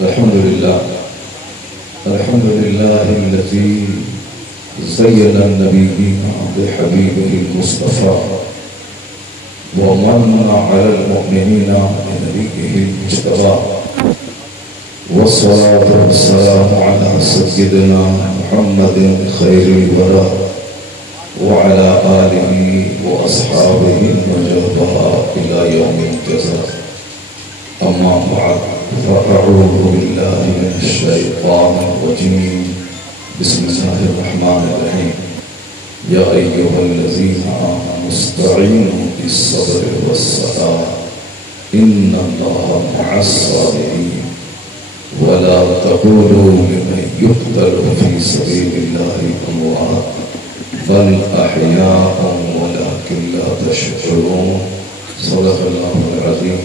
الحمد لله الذي زين النبيين بحبيبه المصطفى ومن على المؤمنين بنبيه المجتبى والصلاة والسلام على سيدنا محمد خير الورى وعلى آله وأصحابه المجابة إلى يوم الجزاء. أما بعد فأعوذ بالله من الشيطان الرجيم. بسم الله الرحمن الرحيم. يا أيها الذين آمنوا استعينوا بالصبر والصلاة إن الله مع الصابرين ولا تقولوا لمن يقتل في سبيل الله أموات بل أحياء ولكن لا تشعرون. صدق الله العظيم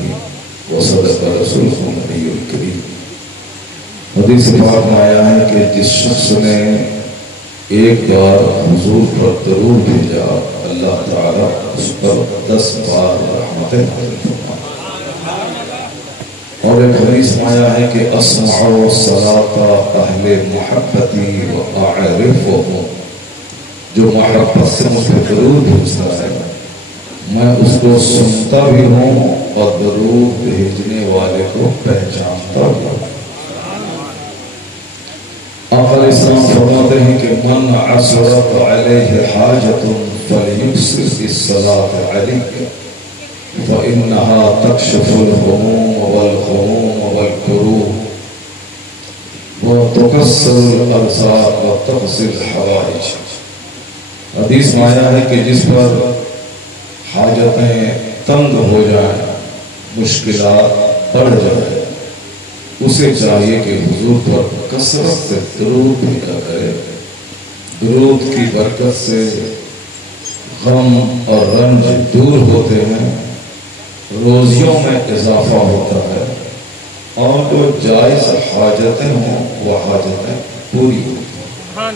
وصدق رسوله النبي الكريم. حدیث پاک میں آیا ہے کہ جس شخص نے ایک بار حضور پر درود بھیجا اللہ تعالیٰ اس پر 10 بار رحمتیں نازل فرمائے. اور ایک حدیث میں آیا ہے کہ اسمع صلاۃ اہل محبتی و اعرفهم، جو محبت سے مجھ پر درود بھیجتا ہے میں اس کو سنتا بھی ہوں اور درود بھیجنے والے کو پہچانتا بھی ہوں. آپ علیہ السلام فرماتے ہیں کہ من عثرت علیہ حاجت فلیکثر الصلاۃ علیک فإنها تکشف الہموم والغموم والکروب وتکسر الارزاق وتقضی الحوائج. حدیث میں آیا ہے کہ جس پر حاجتیں تنگ ہو جائیں، مشکلات بڑھ جائیں، اسے چاہیے کہ حضور پر کثرت سے درود بھیجا کرے. درود کی برکت سے غم اور رنج دور ہوتے ہیں، روزیوں میں اضافہ ہوتا ہے اور جو جائز حاجتیں ہوں وہ حاجتیں پوری ہوتی ہیں.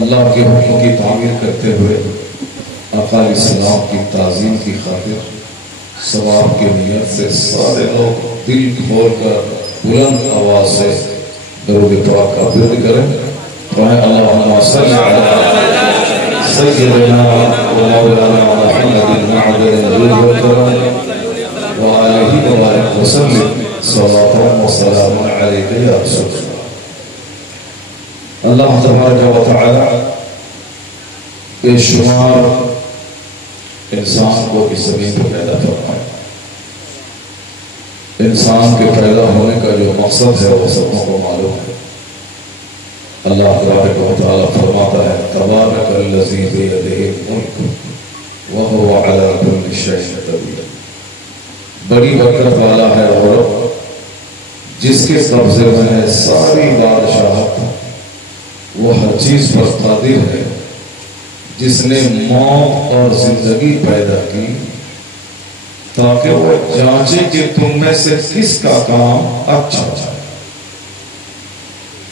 اللہ کے حکم کی تعمیر کرتے ہوئے آقا علیہ السلام کی تعظیم کی خاطر ثواب کی نیت سے سارے لوگ دل کھول کر بلند آواز سے درود پاک کا ورد کریں. اللہم صلی علی سیدنا و مولانا محمد المعدن الجود والکرم وآلہ وآلہ وسلم صلاۃ و سلام علیک یا رسول اللہ. اللہ تبارک و تعالی بے شمار انسان کو اس زمین پر پیدا فرمائے. انسان کے پیدا ہونے کا جو مقصد ہے وہ سبوں کو معلوم ہے. اللہ تبارک و تعالی فرماتا ہے تبارک الذی بیدہ الملک وہو علی کل شیء قدیر. بڑی برکت والا ہے اور جس کے قبضے میں ہے ساری بادشاہت، وہ ہر چیز پر قادر ہے، جس نے موت اور زندگی پیدا کی تاکہ وہ جانچے کہ تم میں سے کس کا کام اچھا ہے.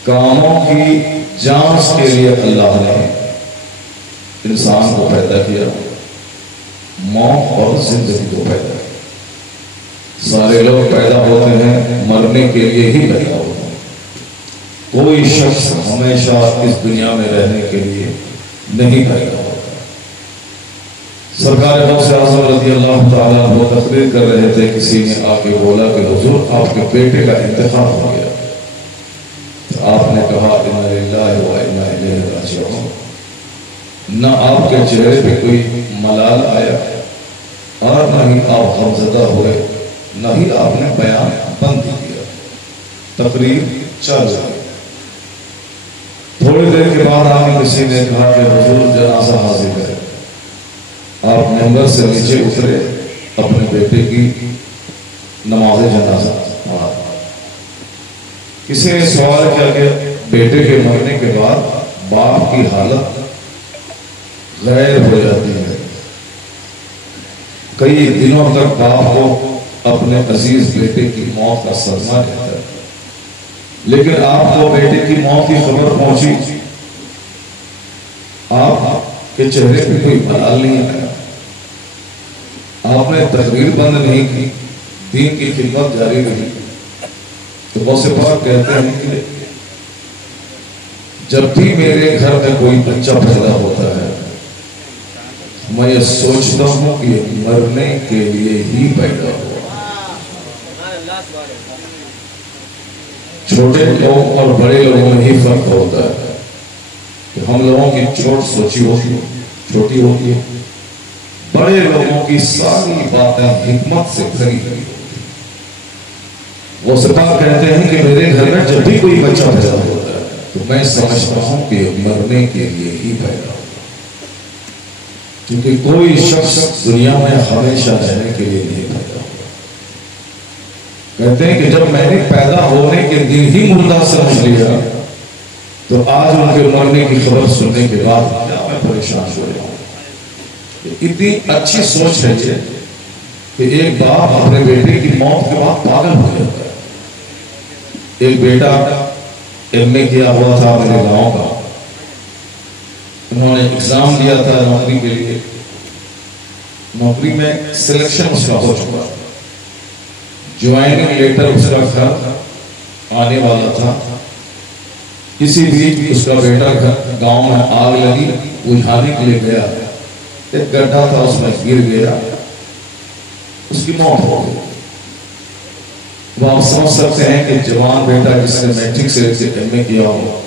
کاموں کی جانچ کے لیے اللہ نے انسان کو پیدا کیا، موت اور زندگی کو پیدا کیا. سارے لوگ پیدا ہوتے ہیں مرنے کے لیے ہی پیدا ہوتے ہیں. کوئی شخص ہمیشہ اس دنیا میں رہنے کے لیے نہیں پیدا ہوتا. سرکار غوث اعظم رضی اللہ تعالیٰ وہ تقریر کر رہے تھے، کسی نے آ کے بولا کہ حضور آپ کے بیٹے کا انتخاب ہو گیا. آپ نے کہا انا للہ و انا الیہ راجعون. نہ آپ کے چہرے پہ کوئی ملال آیا اور نہ ہی آپ غمزدہ ہوئے، نہ ہی آپ نے بیان بند کیا. تقریر چل رہی. تھوڑی دیر کے بعد آگے کسی نے کہا کہ حضور جنازہ حاضر ہے. آپ ممبر سے نیچے اترے، اپنے بیٹے کی نماز جنازہ پڑھا. کسی نے سوال کیا کہ بیٹے کے مرنے کے بعد باپ کی حالت غیر ہو جاتی ہے، کئی دنوں تک باپ کو اپنے عزیز بیٹے کی موت کا صدمہ رہتا ہے، لیکن آپ کو بیٹے کی موت کی خبر پہنچی، آپ کے چہرے پہ کوئی ملال نہیں آیا، آپ نے تقریر بند نہیں کی، دین کی خدمت جاری رہی. تو غوث پاک کہتے ہیں کہ جب بھی میرے گھر میں کوئی بچہ پیدا ہوتا ہے میں یہ سوچتا ہوں کہ مرنے کے لیے ہی پیدا ہوا۔ چھوٹے لوگ اور بڑے لوگوں میں ہی فرق ہوتا ہے کہ ہم لوگوں کی چوٹ سوچی ہوتی ہے، چھوٹی ہوتی ہے، بڑے لوگوں کی ساری باتیں حکمت سے بھری ہوئی ہوتی ہے۔ وہ سپاہ کہتے ہیں کہ میرے گھر میں جب بھی کوئی بچہ پیدا ہوتا ہے تو میں سمجھتا ہوں کہ مرنے کے لیے ہی پیدا ہوتا ہے، کیونکہ کوئی شخص دنیا میں ہمیشہ رہنے کے لیے نہیں پیدا ہوتا۔ کہتے ہیں کہ جب میں نے پیدا ہونے کے دن ہی مردہ سمجھ لیا تو آج ان کے مرنے کی خبر سننے کے بعد کیا میں پریشان ہو رہا ہوں۔ اتنی اچھی سوچ ہے کہ ایک باپ اپنے بیٹے کی موت کے بعد پاگل ہو جاتا ہے۔ ایک بیٹا ایم اے کیا ہوا تھا میرے گاؤں کا، انہوں نے ایگزام دیا تھا نوکری کے لیے، نوکری میں سلیکشن اس کا ہو چکا، جوائننگ لیٹر اس کا گھر آنے والا تھا۔ کسی بیچ اس کا بیٹا گاؤں میں آگ لگی، بجھانے کے لیے گیا، ایک گڈھا تھا اس میں گر گیا، اس کی موت ہو گئی۔ وہ آپ سمجھ سکتے ہیں کہ جوان بیٹا جس نے میٹرک سے ایم اے کیا ہو،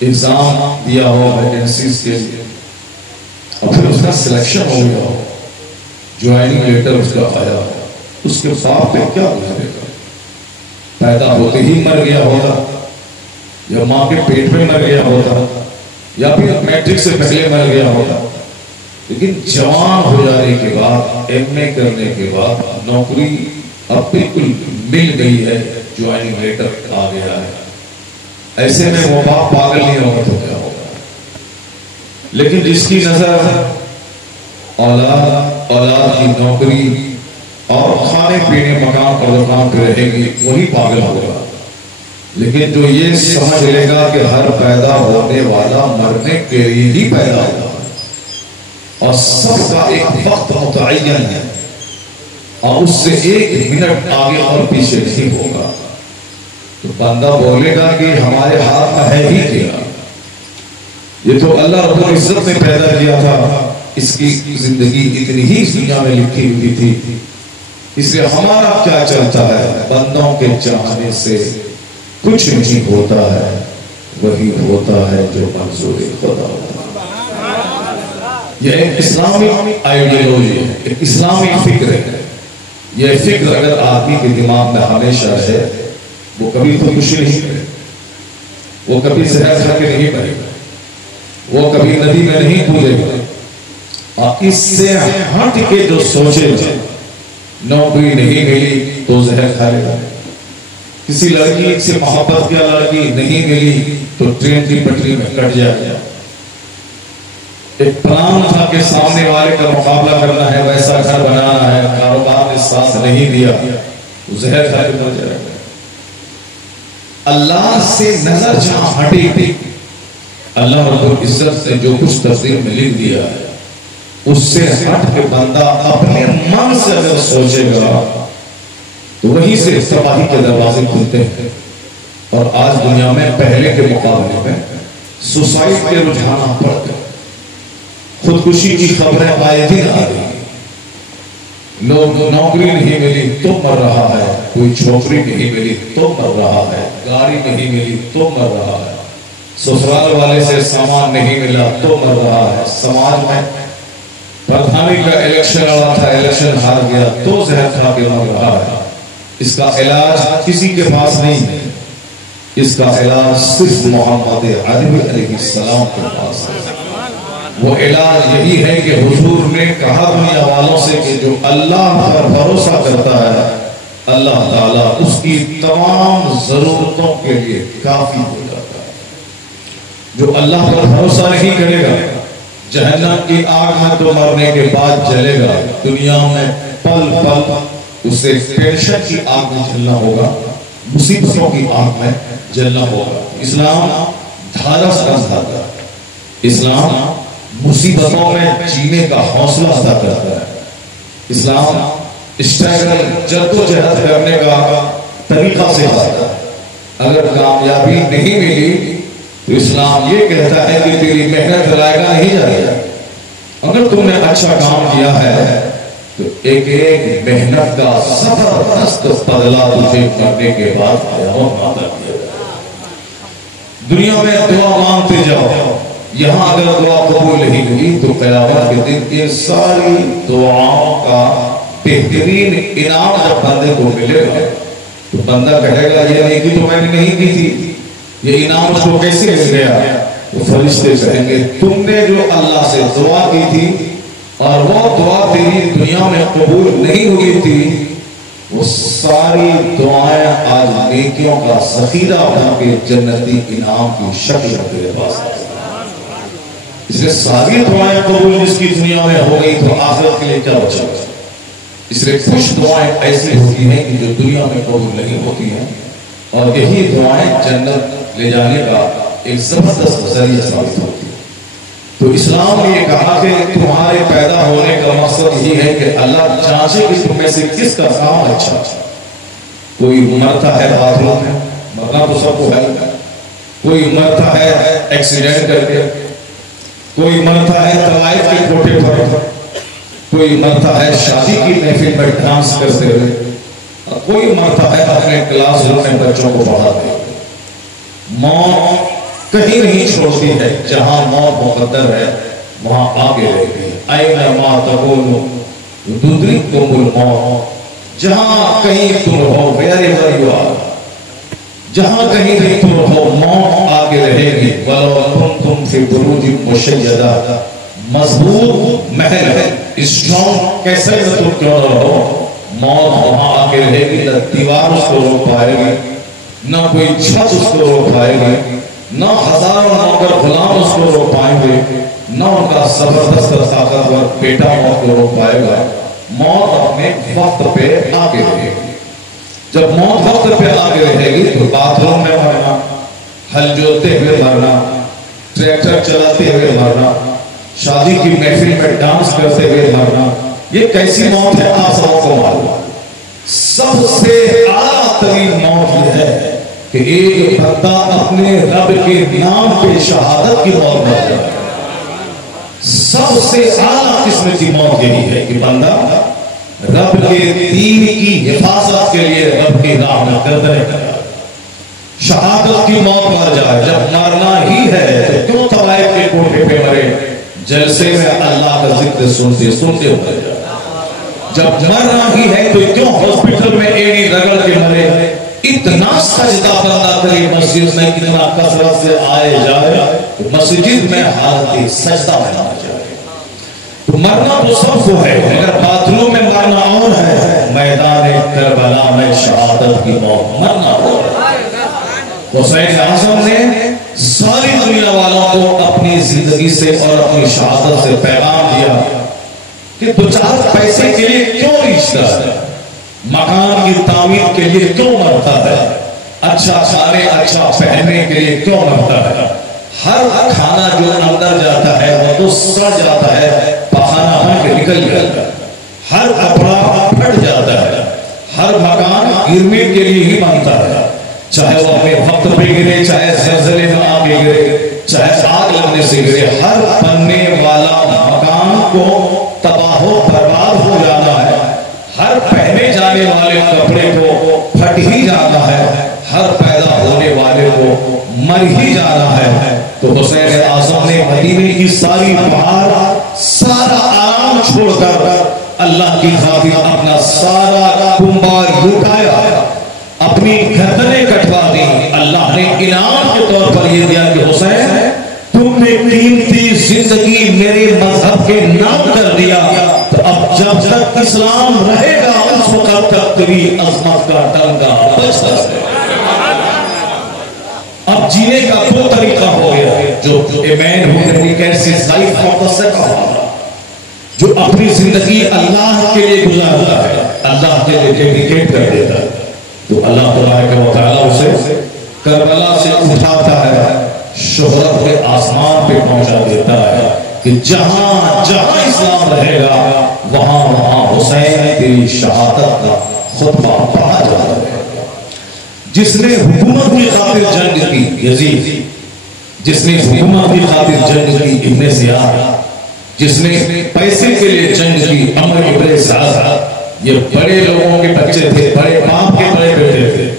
ایگزام دیا ہو ویکینسیز کے لیے، اور پھر اس کا سلیکشن ہو گیا ہو، جوائننگ لیٹر اس کا آیا ہو، اس کے باپ پہ کیا گزرے گا؟ پیدا ہوتے ہی مر گیا ہوتا، یا ماں کے پیٹ میں مر گیا ہوتا، یا پھر میٹرک سے پہلے مر گیا ہوتا۔ لیکن جوان ہو جانے کے بعد، ایم اے کرنے کے بعد نوکری اب بالکل مل گئی ہے، جوائننگ لیٹر آ گیا ہے، ایسے میں وہ باپ پاگل نہیں ہوگا تو کیا ہوگا؟ لیکن جس کی نظر اولاد کی نوکری اور کھانے پینے مکان اور دکان پہ رہے گی وہی پاگل ہوگا۔ لیکن جو یہ سمجھ لے گا کہ ہر پیدا ہونے والا مرنے کے لیے ہی پیدا ہوگا اور سب کا ایک وقت متعین ہے اور اس سے ایک منٹ آگے اور پیچھے نہیں ہوگا، تو بندہ بولے گا کہ ہمارے ہاتھ میں ہے ہی کیا، یہ تو اللہ رب العزت نے پیدا کیا تھا، اس کی زندگی اتنی ہی دنیا میں لکھی ہوئی تھی، اس لیے ہمارا کیا چلتا ہے؟ بندوں کے چاہنے سے کچھ نہیں ہوتا ہے، وہی ہوتا ہے جو منظور خدا ہوتا ہے۔ یہ ایک اسلامی آئیڈیالوجی ہے، ایک اسلامی فکر ہے۔ یہ فکر اگر آدمی کے دماغ میں ہمیشہ رہے، وہ کبھی خودکشی نہیں کرے، وہ کبھی زہر کھا کے نہیں مرے گا، وہ کبھی ندی میں نہیں کودے گا، اور اس سے ہٹ کے جو سوچے گا نوکری نہیں ملی تو زہر کھا لے گا، کسی لڑکی سے محبت کیا، لڑکی نہیں ملی تو ٹرین کی پٹری میں کٹ جائے گا، ایک پلان تھا کہ سامنے والے کا مقابلہ کرنا ہے، ویسا گھر بنانا ہے، کاروبار نے ساتھ نہیں دیا، زہر کھا کے مر جائے گا۔ اللہ سے نظر جہاں ہٹی تھی، اللہ رب العزت نے جو کچھ تقدیر میں لکھ دیا ہے اس سے ہٹ کے بندہ اپنے من سے اگر سوچے گا تو وہیں سے تباہی کے دروازے کھلتے ہیں۔ اور آج دنیا میں پہلے کے مقابلے میں سوسائڈ کے رجحانات بڑھ گئے، خودکشی کی خبریں آئے دن آ رہی ہیں، لوگ نوکری نہیں ملی تو مر رہا ہے، کوئی چھوکری نہیں ملی تو مر رہا ہے، گاڑی نہیں ملی تو مر رہا ہے، سسرال والے سے سامان نہیں ملا تو مر رہا ہے، سماج میں پردھانی کا الیکشن لڑا تھا، الیکشن ہار گیا تو زہر کھا کے مر رہا ہے۔ اس کا علاج کسی کے پاس نہیں ہے، اس کا علاج صرف محمد عربی علیہ السلام کے پاس ہے۔ وہ علاج یہی ہے کہ حضور نے کہا دنیا والوں سے کہ جو اللہ پر بھروسہ کرتا ہے اللہ تعالیٰ اس کی تمام ضرورتوں کے لیے کافی ہو جاتا ہے۔ جو اللہ پر بھروسہ نہیں کرے گا جہنم کی آگ میں تو مرنے کے بعد جلے گا، دنیا میں پل پل اسے پینشن کی آگ میں جلنا ہوگا، مصیبتوں کی آگ میں جلنا ہوگا۔ اسلام دھارس رکھتا ہے، اسلام مصیبتوں میں جینے کا حوصلہ عطا کرتا ہے، اسلام اسٹرگل جد و جہد کرنے کا طریقہ سے ہوتا ہے. اگر کامیابی نہیں ملی تو اسلام یہ کہتا ہے کہ تیری محنت ضائع نہیں جائے گا. اگر تم نے اچھا کام کیا ہے تو ایک ایک محنت کا زبردست بدلہ تجھے کرنے کے بعد قیامت میں دیا جائے گا. دنیا میں دعا مانگتے جاؤ, یہاں اگر دعا قبول نہیں ہوئی تو قیامت کے دن یہ ساری دعاؤں کا بہترین انعام جب بندے کو ملے گا تو بندہ کہے گا یہ نیکی تو میں نے نہیں کی تھی, یہ انعام اس کو کیسے مل گیا؟ تو فرشتے کہیں گے تم نے جو اللہ سے دعا کی تھی اور وہ دعا تیری دنیا میں قبول نہیں ہوئی تھی, وہ ساری دعائیں آج نیکیوں کا ذخیرہ بنا کے جنتی انعام کی شکل تیرے پاس آ. اس لیے ساری دعائیں قبول جس کی دنیا میں ہو گئی تو آخرت کے لیے کیا بچا؟ اس لیے کچھ دعائیں ایسی ہوتی ہیں کہ جو دنیا میں قبول نہیں ہوتی ہیں, اور یہی دعائیں جنت لے جانے کا ایک زبردست ذریعہ ثابت ہوتی ہے. تو اسلام نے یہ کہا کہ تمہارے پیدا ہونے کا مقصد یہ ہے کہ اللہ جانچے کہ تم میں سے کس کا کام اچھا. کوئی مرتا ہے باتھ روم میں, مرنا تو سب کو ہے, کوئی مرتا ہے ایکسیڈنٹ کر کے, کوئی مرتا ہے طوائف کے کوٹے پر, کوئی مرتا ہے شادی کی محفل میں ڈانس کرتے ہوئے, اور کوئی مرتا ہے اپنے کلاس روم میں بچوں کو پڑھاتے ہوئے. موت کہیں نہیں چھوڑتی ہے, جہاں موت مقدر ہے وہاں آگے رہتی ہے. اینما تکونوا یدرککم الموت, جہاں کہیں تم ہو wherever you are, جہاں کہیں بھی تم ہو موت آگے رہے گی. وَلَوْ كُنْتُمْ فِي بُرُوجٍ مُشَيَّدَةٍ, مضبوط محل ہے, اسٹرانگ کیسے میں تم کیوں نہ رہو, موت وہاں آگے رہے گی. نہ دیوار اس کو روک پائے گی, نہ کوئی چھت اس کو روک پائے گی, نہ ہزاروں نوکر غلام اس کو روک پائیں گے, نہ ان کا زبردست طاقتور بیٹا موت کو روک پائے گا. موت اپنے وقت پہ آگے رہے گی. جب موت وقت پہ آگے رہے گی تو باتھ روم میں مرنا, ہل جوتے ہوئے مرنا, ٹریکٹر چلاتے ہوئے مرنا, شادی کی محفل میں ڈانس کرتے ہوئے مرنا, یہ کیسی موت ہے آپ سب کو معلوم. سب سے اعلیٰ ترین موت یہ ہے کہ ایک بندہ اپنے رب کے نام پہ شہادت کی موت مر جائے. سب سے اعلیٰ قسم کی موت یہی ہے کہ بندہ رب کے دین کی حفاظت کے لیے رب کی راہ میں گردنیں کرے, شہادت کی موت مر جائے. جب مرنا ہی ہے تو کیوں طوائف کے کوٹھے پہ مرے, جلسے میں اللہ کا ذکر سنتے سنتے اتر جائے. جب مرنا ہی ہے تو کیوں ہاسپٹل میں ایڑی رگڑ کے مرے, اتنا سجدہ بندہ کرے مسجد میں, اتنا کثرت سے آئے جائے تو مسجد میں حالت سجدہ بنا جائے. تو مرنا تو سب کو ہے, اگر باتھ روم میں مرنا اور ہے, میدان کربلا میں شہادت کی موت مرنا اور ہے. حسین اعظم نے ساری دنیا والوں کو اپنی زندگی سے اور اپنی شہادت سے پیغام دیا کہ دو چار پیسے کے لیے کیوں رشتہ ہے, مکان کی تعمیر کے لیے کیوں مرتا ہے, اچھا کھانے اچھا پہننے کے لیے کیوں مرتا ہے. ہر کھانا جو اندر جاتا ہے وہ تو سڑ جاتا ہے, پخانہ بن کے نکل جاتا ہے, ہر کپڑا پھٹ جاتا ہے, ہر مکان گرنے کے لیے ہی بنتا ہے, چاہے وہ اپنے وقت پہ گرے, چاہے زلزلے میں آگے گرے, چاہے آگ لگنے سے گرے. ہر بننے والا مکان کو تباہ و برباد ہو جانا ہے, ہر پہنے جانے والے کپڑے کو پھٹ ہی جانا ہے, ہر پیدا ہونے والے کو مر ہی جانا ہے. تو حسین اعظم نے مدینے کی ساری بہار, سارا آرام چھوڑ کر اللہ کی خاطر اپنا سارا کنبہ لٹایا, اپنی گردنیں کٹوا دی. اللہ نے انعام کے طور پر یہ دیا کہ حسین تم نے قیمتی زندگی میرے مذہب کے نام کر دیا, تو اب جب تک اسلام رہے گا اس وقت تک تیری عظمت کا ٹنکا بجتا ہے. اب جینے کا دو طریقہ ہو گیا, جو ایمین ہو گئی کیسے ضعیف مقصد کا, جو اپنی زندگی اللہ کے لیے گزارتا ہے, اللہ کے لیے ڈیڈیکیٹ کر دیتا ہے, تو اللہ تبارک و تعالیٰ اسے کربلا سے اٹھاتا ہے, شہرت کے آسمان پہ پہنچا دیتا ہے کہ جہاں جہاں اسلام رہے گا وہاں وہاں حسین کی شہادت کا خطبہ پڑھا جاتا ہے. جس نے حکومت کی خاطر جنگ کی یزید، جس نے حکومت کی خاطر جنگ کی ابن زیاد، جس نے پیسے کے لیے جنگ کی عمر ابن سعد، یہ بڑے لوگوں کے بچے تھے، بڑے باپ کے بڑے بیٹے تھے۔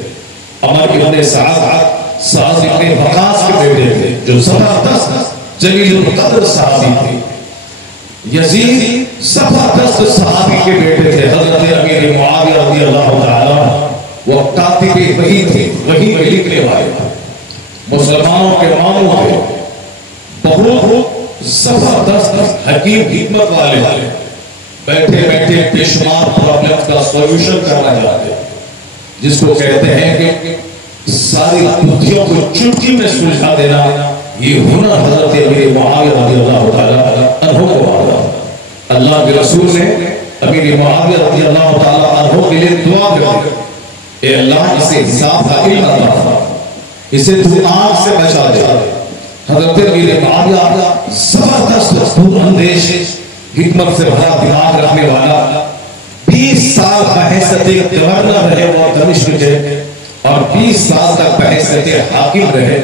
عمر ابن سعد سعد ابن وقاص کے بیٹے تھے جو زبردست جلیل القدر صحابی تھے۔ یزید زبردست صحابی کے بیٹے تھے، حضرت امیر معاویہ رضی اللہ تعالیٰ، وہ کاتب وحی تھے، وحی میں لکھنے والے تھے، مسلمانوں کے ماموں تھے، بہت زبردست حکیم حکمت والے، بیٹھے بیٹھے بے شمار پرابلم کا سولوشن کرنا چاہتے، جس کو کہتے ہیں کہ ساری بدھیوں کو چٹکی میں سلجھا دینا، یہ ہنر حضرت امیر معاویہ رضی اللہ تعالیٰ عنہ کو آتا۔ اللہ کے رسول نے امیر معاویہ رضی اللہ تعالیٰ عنہ کے لیے دعا کری، اے اللہ اسے حساب کا علم عطا فرما، اسے تو آگ سے بچا دے۔ حضرت امیر معاویہ زبردست دور اندیش حکمت سے بھرا دماغ رکھنے والا، 20 سال بحیثیت گورنر رہے وہ دمشق کے، اور 20 سال تک بحیثیت حاکم رہے۔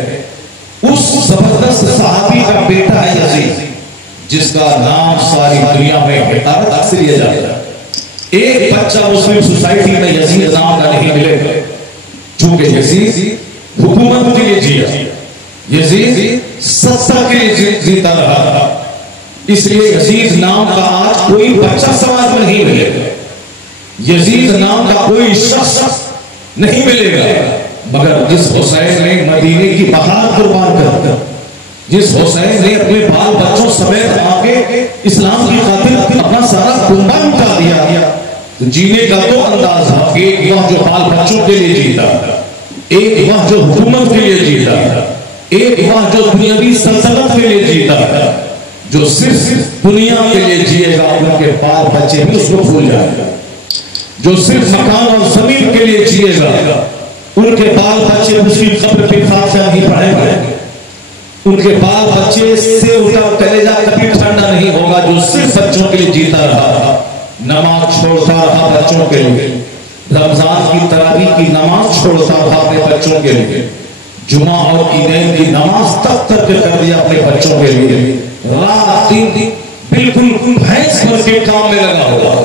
اس زبردست صحابی کا بیٹا ہے یزید، جس کا نام ساری دنیا میں حقارت سے لیا جاتا ہے۔ ایک بچہ مسلم سوسائٹی میں یزید نام کا نہیں ملے گا، چونکہ یزید حکومت کے لیے جیا، یزید سطح کے لیے جیتا رہا تھا، اس لیے یزید نام کا آج کوئی بچہ سماج میں نہیں ملے گا، یزید نام کا کوئی شخص نہیں ملے گا، مگر جس حسین نے مدینے کی بہار قربان کر، جس حسین نے اپنے بال بچوں سمیت آ کے اسلام کی خاطر اپنا سارا کنبہ مٹا دیا، تو جینے کا تو انداز تھا کہ ایک وہ جو بال بچوں کے لیے جیتا، ایک وہ جو حکومت کے لیے جیتا، ایک وہ جو دنیاوی سلطنت کے لیے جیتا، جو صرف دنیا کے لیے جیے گا ان کے بال بچے بھی اس کو بھول جائے گا، جو صرف مکان اور زمین کے لیے جیے گا ان کے بال بچے اس کی قبر پہ فاتحہ نہیں پڑھیں گے، ان کے بال بچے سے ان کا کلیجہ کبھی ٹھنڈا نہیں ہوگا، جو صرف بچوں کے لیے جیتا رہا، نماز چھوڑتا رہا بچوں کے لیے، رمضان کی تراویح کی نماز چھوڑتا رہا اپنے بچوں کے لیے، جمعہ اور عیدین کی نماز تک ترک کر دیا اپنے بچوں کے لیے، رات دن بالکل بھینس بھر کے کام میں لگا ہوا،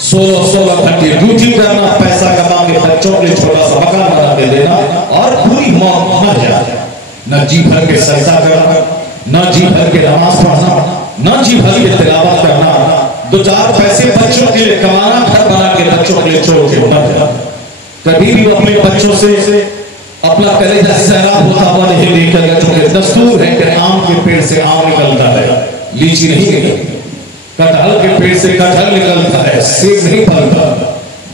16 گھنٹے ڈیوٹی کرنا، پیسہ کما کے بچوں کے چھوٹا سا مکان بنا کے دینا، اور پوری موت مر جائے، نہ جی بھر کے سجدہ کرنا، نہ جی بھر کے نماز پڑھنا، نہ جی بھر کے تلاوت کرنا، 2-4 پیسے بچوں کے لیے کمانا، گھر بنا کے بچوں کے لیے چھوڑ کے مر جانا۔ کبھی بھی وہ اپنے بچوں سے اپنا کلیجہ سیراب ہوتا ہوا نہیں دیکھا گیا، چونکہ دستور ہے کہ آم کے پیڑ سے آم نکلتا ہے، لیچی نہیں نکلتی، کٹہل کے پیڑ سے کٹہل نکلتا ہے، سیب نہیں پھلتا،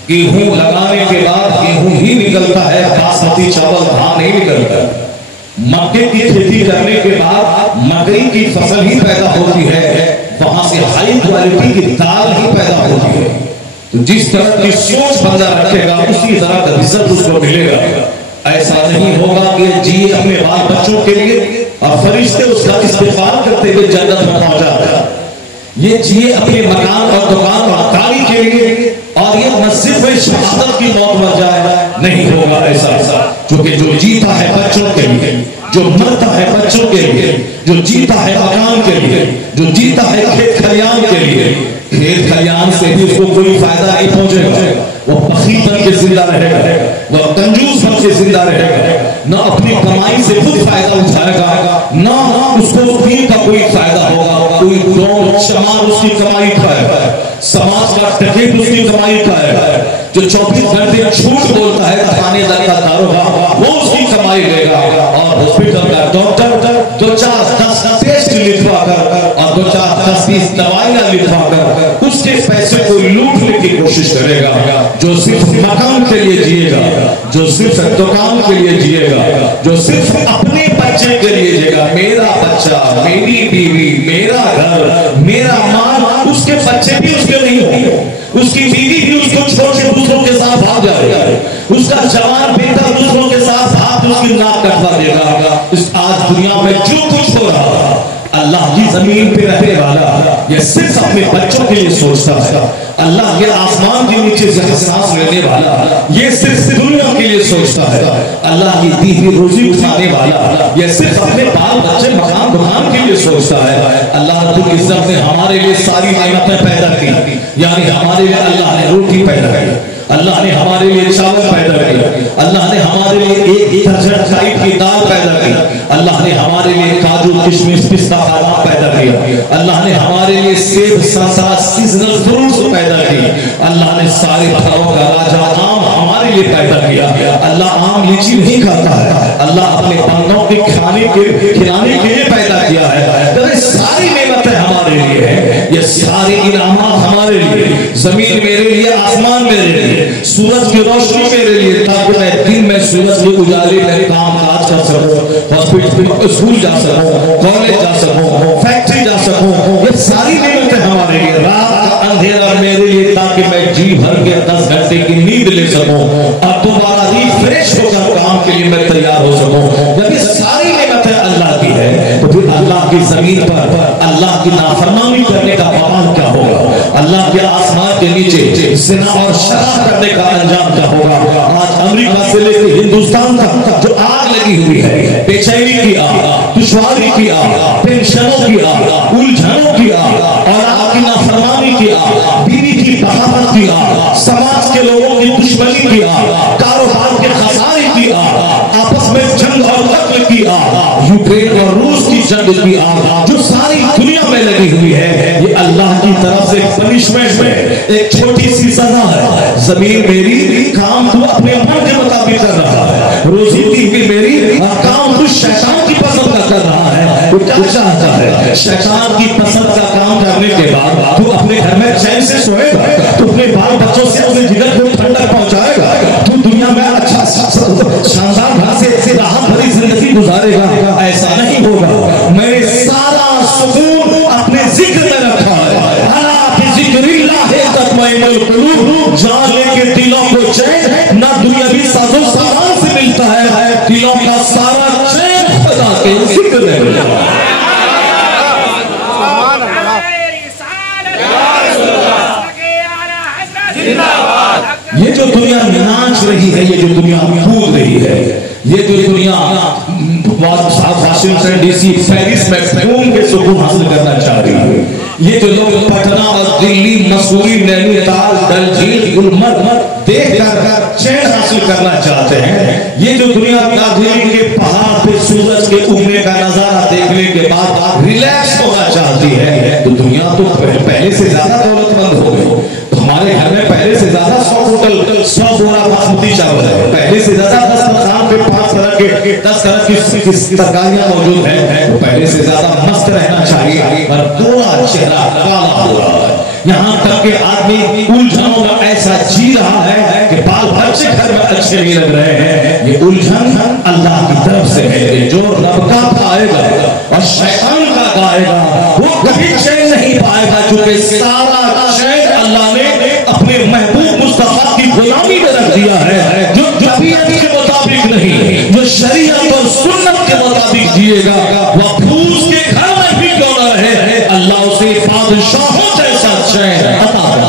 گیہوں لگانے کے بعد گیہوں ہی نکلتا ہے، باسمتی چاول دھان نہیں نکلتا، مکے کی کھیتی کرنے کے بعد مکئی کی فصل ہی پیدا ہوتی ہے، وہاں سے ہائی کوالٹی کی دال ہی پیدا ہوتی ہے۔ تو جس طرح کی سوچ بندہ رکھے گا اسی طرح کا رزق اس کو ملے گا۔ ایسا نہیں ہوگا کہ جی اپنے بال بچوں کے لیے اور فرشتے اس کا استقبال کرتے ہوئے جنت میں پہنچا ہے، یہ جیے اپنے مکان اور دکان اور گاڑی کے لیے اور یہ مسجد میں شہادت کی موت مر جائے، نہیں ہوگا ایسا، کیونکہ جو جیتا ہے بچوں کے لیے، جو مرتا ہے بچوں کے لیے، جو جیتا ہے مکان کے لیے، جو جیتا ہے کھیت کھلیان کے لیے، کھیت کھلیان سے بھی اس کو کوئی فائدہ نہیں پہنچے گا، وہ بخیل بن کے زندہ رہے گا، وہ کنجوس بن کے زندہ رہے گا، نہ اپنی کمائی سے خود فائدہ اٹھائے گا، نہ اس کو دین کا کوئی فائدہ ہوگا، کوئی دور شمار اس کی کمائی کھائے گا، سماج کا ٹکیٹ اس کی کمائی کھائے گا، جو 24 گھنٹے جھوٹ بولتا ہے تھانے تک کا داروغہ وہ اس کی کمائی لے گا، اور ہاسپٹل کا ڈاکٹر 2-4-10 ٹیسٹ لکھوا کر اور 2-4-10-20 دوائیاں لکھوا کر اس کے پیسے کو لوٹنے کی کوشش کرے گا، جو صرف مکان کے لیے جیے گا، جو صرف دکان کے لیے جیے گا، جو صرف اپنے بچے کے لیے جیے گا، میرا بچہ، میری بیوی، میرا گھر، میرا مال، اس کے بچے بھی اس کے نہیں ہوں گے، اس کی بیوی بھی اس کو چھوڑ کے دوسروں کے ساتھ بھاگ جائے گا، اس کا جوان بیٹا دوسروں کے ساتھ ہاتھ اس کی ناک کٹوا دے گا۔ اس آج دنیا میں جو کچھ ہو رہا ہے اللہ کی زمین پہ رہنے والا یہ صرف اپنے بچوں کے لیے سوچتا ہے. اللہ یہ آسمان کے نیچے سے سانس لینے والا یہ صرف دنیا کے لیے سوچتا ہے. اللہ کی دی ہوئی روزی کھانے والا یہ صرف اپنے بال بچے مکان دکان کے لیے سوچتا ہے. اللہ رب العزت نے ہمارے لیے ساری نعمتیں پیدا کی, یعنی ہمارے لیے اللہ نے روٹی پیدا کی, اللہ نے ہمارے لیے چاول پیدا کیا, اللہ نے ہمارے لیے ایک درجن ٹائپ کی دال پیدا کی, اللہ نے ہمارے لیے کاجو کشمش پستہ بادام پیدا کیا, اللہ نے ہمارے لیے سیب سنترا سیزنل فروٹس پیدا کیا, اللہ نے سارے پھلوں کا راجا آم ہمارے لیے پیدا کیا. اللہ آم لیچی نہیں کھاتا ہے, اللہ اپنے بندوں کے کھلانے کے لیے پیدا کیا ہے. یہ ساری نعمتیں ہمارے لیے ہیں, یہ سارے انعامات ہمارے لیے. زمین میرے لیے, آسمان میرے لیے, سورج کی روشنی میرے لیے تاکہ میں دن میں سورج کے اجالے میں کام کاج کر سکوں, ہاسپٹل اسکول جا سکوں, کالج جا سکوں, فیکٹری جا سکوں. یہ ساری نعمتیں ہمارے لیے. رات کا اندھیرا میرے لیے تاکہ میں جی بھر کے 10 گھنٹے کی نیند لے سکوں اور دوبارہ ریفریش ہو کر کام کے لیے میں تیار ہو سکوں. جب یہ ساری نعمتیں اللہ کی ہے تو پھر اللہ کی زمین پر اللہ کی نافرمانی کرنے کا وبال کیا ہوگا, اللہ کے آسمان کے نیچے زنا اور شراب کرنے کا انجام کیا ہوگا. آج امریکہ سے لے کے ہندوستان تک جو آگ لگی ہوئی ہے, بے-چینی کی آگ, دشواری کی آگ, ٹینشنوں کی آگ, الجھنوں کی آگ, اور آپ کی نافرمانی کی آگ, بیوی کی بغاوت کی آگ, سماج کے لوگوں کی دشمنی کی آگ, کاروبار کے خسارے کی آگ, آپس میں جنگ اور قتل کی آگ, یوکرین اور روس کی جنگ کی آگ جو ساری دنیا میں لگی ہوئی ہے, یہ اللہ کی طرف سے پنشمنٹ میں ایک چھوٹی سی سزا ہے. زمین میری, کام تو اپنے من کے مطابق کر رہا ہے, روزی بھی میری, کام تو شیطان کی پسند کا کر رہا ہے. تو کیا چاہتا ہے, شیطان کی پسند کا کام کرنے کے بعد تو اپنے گھر میں چین سے سوئے گا, تو اپنے بال بچوں سے اپنے جگر کو ٹھنڈک پہنچائے گا, تو دنیا میں اچھا شاندار گھر سے راحت بھری زندگی گزارے گا. ایسا نہیں ہوگا. میں نے سارا سکون اپنے ذکر میں رکھا ہے. جان لے کے دلوں کو چین نہ دنیاوی ساز و سامان سے ملتا ہے, دلوں کا سارا چین خدا کے ذکر میں ملتا ہے. یہ جو دنیا ناچ رہی ہے, یہ جو دنیا کود رہی ہے, یہ جو دنیا واشنگٹن ڈی سی, پیرس میں گھوم کے سکون حاصل کرنا چاہ رہی ہے, یہ جو لوگ پٹنہ اور دلی, مسوری, نینی تال, ڈل جھیل, گلمرگ دیکھ کر چین حاصل کرنا چاہتے ہیں, یہ جو دنیا دلی کے پہاڑ پہ سورج کے اگنے کا نظارہ دیکھنے کے بعد ریلیکس ہونا چاہتی ہے, تو دنیا تو پہلے سے زیادہ دولت مند ہو گئی. ہمارے گھر میں پہلے سے زیادہ 100 کوٹل 100 بورا باسمتی چاول ہے, پہلے سے زیادہ 10 مکان پہ 5 طرح کے 10 طرح کی ترکاریاں موجود ہیں. پہلے سے زیادہ مست رہنا چاہیے, اور پورا چہرہ کالا ہو رہا ہے. یہاں تک کہ آدمی الجھنوں میں ایسا جی رہا ہے کہ بال بچے گھر میں اچھے نہیں لگ رہے ہیں. یہ الجھن اللہ کی طرف سے ہے. جو رب کا پائے گا اور شیطان کا گائے گا وہ کبھی چین نہیں پائے گا, چونکہ سارا چین اللہ نے اپنے محبوب مصطفیٰ کی غلامی میں رکھ دیا ہے, جو طبیعت کے مطابق نہیں, جو شریعت اور سنت کے مطابق جیے گا, وہ پھوس کے گھر میں بھی کیوں نہ رہے, اللہ اسے بادشاہوں جیسا چین عطا کرے.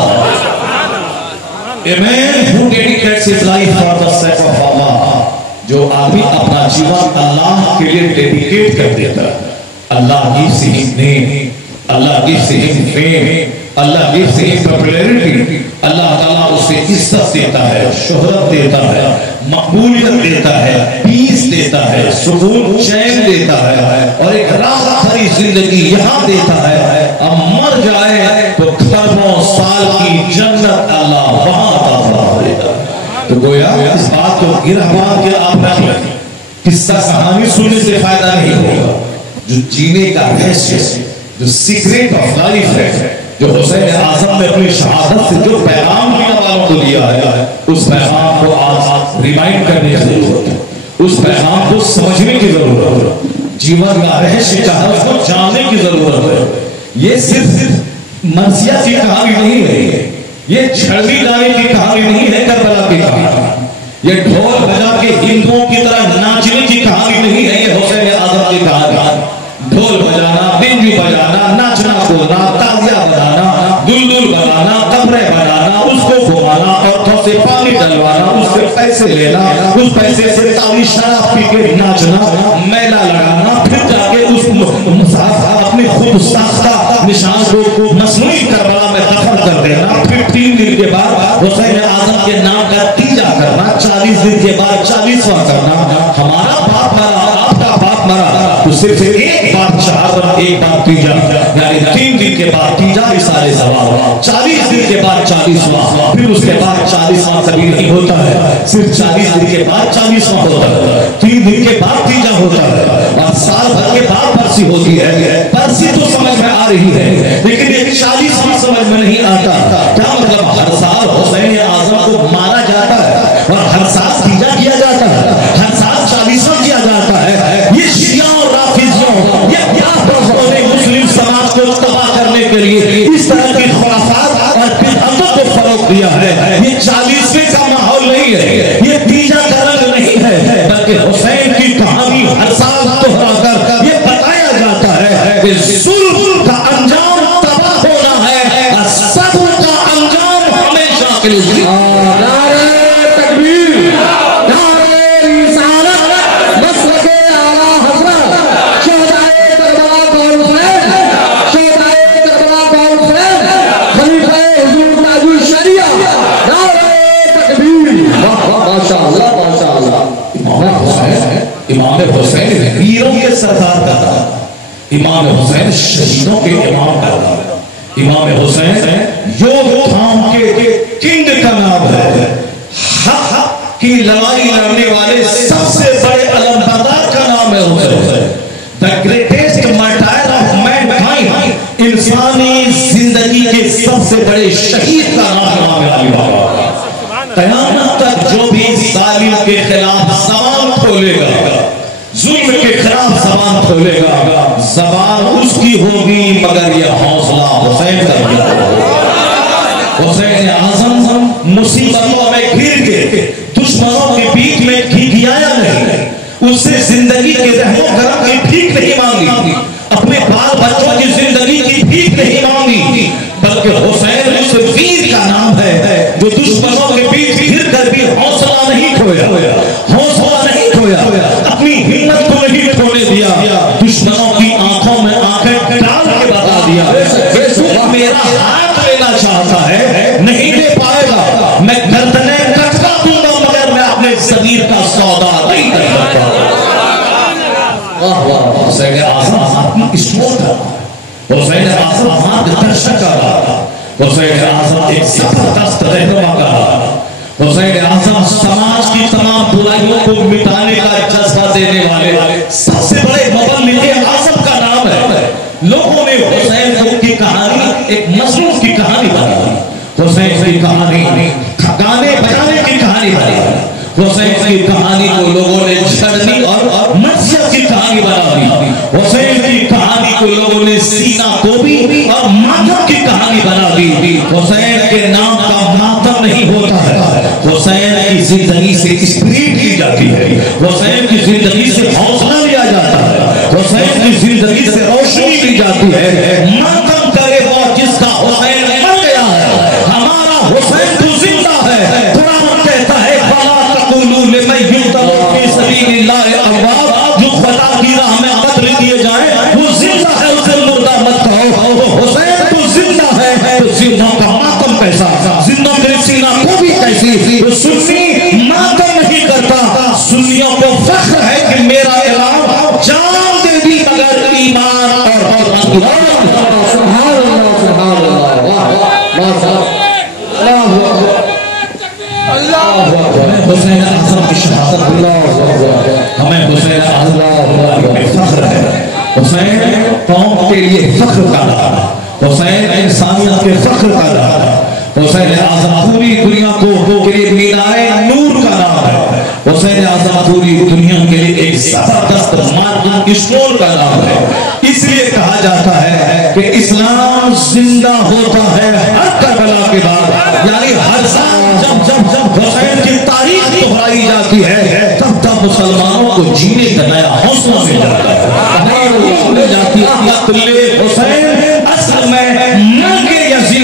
A man who dedicates his life for the sake of Allah, جو آدمی اپنا جیون اللہ کے لیے ڈیڈیکیٹ کر دیتا ہے, اللہ gives him name, اللہ gives him fame, اللہ gives him popularity, اللہ تعالیٰ اسے عزت دیتا ہے, شہرت دیتا ہے, مقبولیت دیتا ہے, پیس دیتا ہے, سکون چین دیتا ہے, اور ایک راحت بھری زندگی یہاں دیتا ہے. اب مر جائے تو کھربوں سال کی جنت اللہ وہاں عطا فرما دیتا ہے. تو گویا اس بات کو گرہوان کے آپ نہ لیں, قصہ کہانی سننے سے فائدہ نہیں ہوگا. جو جینے کا رہسیہ, جو سیکریٹ آف لائف ہے, جو حسین اعظم نے اپنی شہادت سے جو پیغام دنیا والوں کو دیا ہے, اس پیغام کو آج ریمائنڈ کرنے کی ضرورت ہے, اس پیغام کو سمجھنے کی ضرورت ہے, جیون کا رہسیہ اس کو جاننے کی ضرورت ہے. یہ صرف مرثیہ کی کہانی نہیں ہے, یہ چھڑی جانے کی کہانی نہیں ہے, کربلا کی کہانی, یہ ڈھول بجا کے ہندوؤں کی طرح ناچنے کی کہانی نہیں ہے, یہ حسین اعظم کی کہانی. ڈھول بجانا, بنجو بولنا، تازیہ بنانا، دلدل بنانا، قبریں بنانا، اس کو گھمانا، عورتوں سے پانی ڈلوانا، اس سے پیسے لینا، اس پیسے سے تاوی شراب پی کے ناچنا، میلہ لگانا، پھر جا کے اس اپنی خود ساختہ نشان کو مصنوعی کربلا میں دفن کر دینا، پھر 3 دن کے بعد حسین اعظم کے نام کا تیجا کرنا، 40 دن کے بعد 40واں کرنا. ہمارا باپ مرا، آپ کا باپ مرا تو صرف ایک بار شہادت، ایک بار تیجا، یعنی 3 دن کے بعد تیجا رسالے ثواب، 40 دن کے بعد 40واں، پھر اس کے بعد 40واں کبھی نہیں ہوتا ہے، صرف 40 دن کے بعد 40واں ہوتا ہے، 3 دن کے بعد تیجا ہوتا ہے، اور سال بھر کے بعد برسی ہوتی ہے. برسی تو سمجھ میں آ رہی ہے لیکن یہ 40واں سمجھ میں نہیں آتا. کیا مطلب ہر سال حسین اعظم کو مارا جاتا ہے اور ہر سال تیجا کیا جاتا ہے، ہر سال 40واں کیا جاتا ہے. یہ شیعہ اور رافضیوں، یہ کیا دوستوں نے مسلم سماج کو تباہ کرنے کے لیے اس طرح کی خرافات اور بدعتوں کو فروغ دیا ہے. یہ 40ویں کا ماحول نہیں ہے، یہ تیجا کا رنگ نہیں ہے، بلکہ حسین کی کہانی ہر سال دہرا کر یہ بتایا جاتا ہے کہ ظلم کا انجام تباہ ہونا ہے اور صبر کا انجام ہمیشہ کے لیے. نعرہ تکبیر، نعرہ رسالت، مسلک اعلیٰ حضرت شہدائے کربلا کا حسین، شہدائے کربلا کا حسین، خلیفہ حضور تاج الشریعہ، نعرہ تکبیر. ماشاءاللہ ماشاءاللہ. امام حسین ویروں کے سردار کا نام، امام حسین شہیدوں کے امام کا نام، امام حسین یوم کے کنگ کا نام ہے، حق کی لڑائی لڑنے والے سب سے بڑے علم بردار کا نام ہے حسین. The greatest martyr of mankind، انسانی زندگی کے سب سے بڑے شہید کا نام ہے علی بابا. قیامت تک جو بھی ظالم کے خلاف زبان کھولے گا، ظلم کے خلاف زبان کھولے گا، زبان اس کی ہوگی مگر یہ حوصلہ حسین کا ہوگا. حسین اعظم مصیبتوں میں گھر کے دشمنوں کے بیچ میں گھگیایا نہیں، اس سے زندگی کے رحم و کرم کی بھیک نہیں مانگی، اپنے بال بچوں کی زندگی کی بھیک نہیں مانگی، بلکہ حسین اس ویر کا نام ہے جو دشمنوں کے بیچ گھر کر بھی حوصلہ نہیں کھویا، حوصلہ نہیں کھویا، اپنی ہمت کو نہیں کھونے دیا، دشمنوں کی آنکھوں میں آنکھیں ڈال کے بتا دیا تو میرا ہاتھ لینا چاہتا ہے نہیں لے پائے گا، میں گردنیں کٹوا دوں گا مگر میں اپنے ضمیر کا سودا نہیں کر سکتا. حسین اعظم اپنا اسٹور کرا، حسین اعظم ہاتھ درشک کرا، حسین اعظم ایک زبردست رہنما کرا، حسین اعظم سماج کی تمام برائیوں کو مٹانے کا جذبہ دینے والے سب سے بڑے مبلغ اعظم کا نام ہے. لوگوں نے حسین کی کہانی ایک مظلوم کی کہانی بنائی، حسین کی کہانی گانے بجانے کی کہانی بنائی، حسین کی کہانی کو لوگوں نے جھڑنی اور منصیت کی کہانی بنا دی، حسین کی کہانی کو لوگوں نے سینہ کوبی اور ماتم کی کہانی بنا دی. حسین کے نام کا ماتم نہیں ہوتا ہے، حسین کی زندگی سے اسپرٹ لی جاتی ہے، حسین کی زندگی سے حوصلہ لیا جاتا ہے، حسین کی زندگی سے روشنی لی جاتی ہے. ماتم کرے وہ جس کا حسین مر گیا ہے، ہمارا حسین تو زندہ ہے. قرآن کہتا ہے جو خدا کی راہ میں قتل کیے جائیں وہ زندہ ہے، اسے مردہ مت کہو. حسین تو زندہ ہے تو زندوں کا ماتم کیسا، زندوں کے سینہ کو بھی کیسی. سنی ماتم نہیں کرتا، سنیوں کو فخر ہے کہ میرا امام جان دے دی مگر ایمان اور سبحان اللہ سبحان اللہ. حسین اعظم کی شہادت ہمیں حسین اعظم پہ فخر ہے. حسین قوم کے لیے فخر کا نام، حسین انسانیت کے فخر کا نام. حسین اعظم پوری دنیا کو کے لیے مینار نور کا نام ہے. حسین اعظم پوری دنیا کے لیے ایک زبردست مارکن اسٹور کا نام ہے. اس لیے کہا جاتا ہے کہ اسلام زندہ ہوتا ہے ہر کربلا کے بعد، یعنی ہر سال جب حسین کی تاریخ دہرائی جاتی ہے تب مسلمانوں کو جینے کا نیا حوصلہ مل جاتا ہے. قتل حسین اصل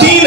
3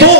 2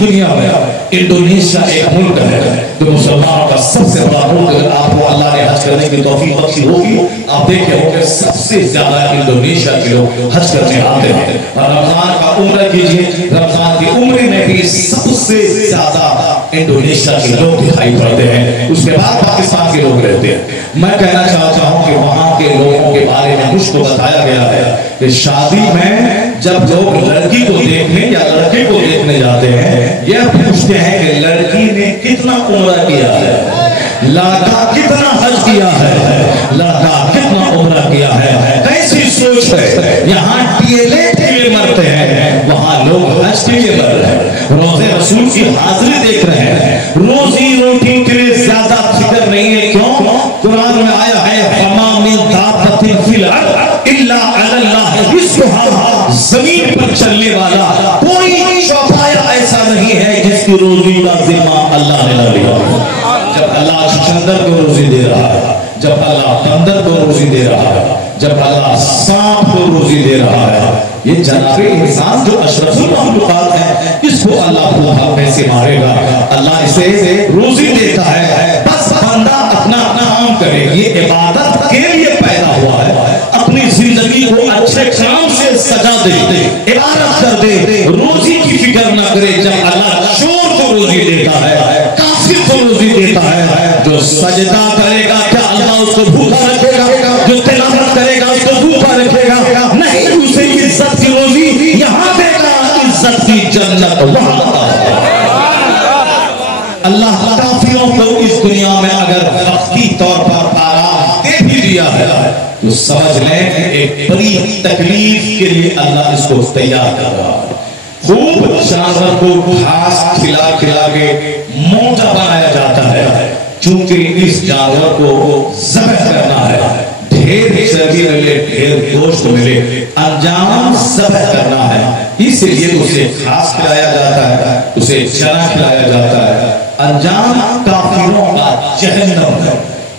دنیا میں انڈونیشیا ایک ملک ہے جو مسلمانوں کا سب سے بڑا ملک. اگر آپ کو اللہ نے حج کرنے کی توفیق بخشی ہوگی آپ دیکھیں ہو کہ سب سے زیادہ انڈونیشیا کے لوگ حج کرنے آتے ہیں. اور رمضان کا عمرہ کیجیے, رمضان کی عمرے میں بھی سب سے زیادہ انڈونیشیا کے لوگ دکھائی پڑتے ہیں. اس کے بعد پاکستان کے لوگ رہتے ہیں. میں کہنا چاہتا ہوں کہ وہاں کے لوگوں کے بارے میں مجھ کو بتایا گیا ہے کہ شادی میں جب لوگ لڑکی کو دیکھنے یا لڑکے کو دیکھنے جاتے ہیں یہ پوچھتے ہیں کہ لڑکی نے کتنا عمرہ کیا ہے, لڑکا کتنا حج کیا ہے, لڑکا کتنا عمرہ کیا ہے. کیسی سوچ ہے, یہاں ٹیلے ٹیلے مرتے ہیں, وہاں لوگ حج کے لیے مر رہے ہیں, روزے رسول کی حاضری دیکھ رہے ہیں, روزی روٹی کے لیے زیادہ فکر نہیں ہے. کیوں؟ قرآن میں آیا ہے فما من دابۃ فی الارض الا علی اللہ رزقها, زمین پر چلنے والا کوئی چوپایا ایسا نہیں ہے جس کی روزی کا ذمہ اللہ نے نہ لیا. جب اللہ چندر کو روزی دے رہا ہے, جب اللہ بندر کو روزی دے رہا ہے, جب اللہ سانپ کو روزی دے رہا ہے, یہ جناب انسان جو اشرف المخلوقات ہے اس کو اللہ بھوکا پیسے مارے گا. اللہ اسے روزی دیتا ہے, بس بندہ اپنا کام کرے. یہ عبادت کے لیے پیدا ہوا ہے, اپنی زندگی کو اچھے کام سے سجا دے, عبادت کر دے, روزی کی فکر نہ کرے. جب اللہ چور کو روزی دیتا ہے, کافر کو روزی دیتا ہے, جو سجدہ کرے گا کیا اللہ اس کو بھوکا رکھے گا؟ جو تلاوت کرے گا اس کو بھوکا رکھے گا؟ نہیں, اسے عزت کی روزی یہاں دے گا, عزت کی جنت وہاں. اللہ کافروں کو اس دنیا میں اگر وقتی طور پر آرام دے بھی دیا ہے تو سمجھ لیں کہ ایک بڑی تکلیف کے لیے اللہ اس کو تیار کر رہا ہے. خوب جانور کو گھاس کھلا کھلا کے موٹا بنایا جاتا ہے چونکہ اس جانور کو ذبح کرنا ہے, ڈھیر چربی ملے, ڈھیر گوشت ملے, انجام ذبح کرنا ہے. اس لیے اسے گھاس کھلایا جاتا ہے, اسے چنا کھلایا جاتا ہے. انجام کافروں کا جہنم ہے,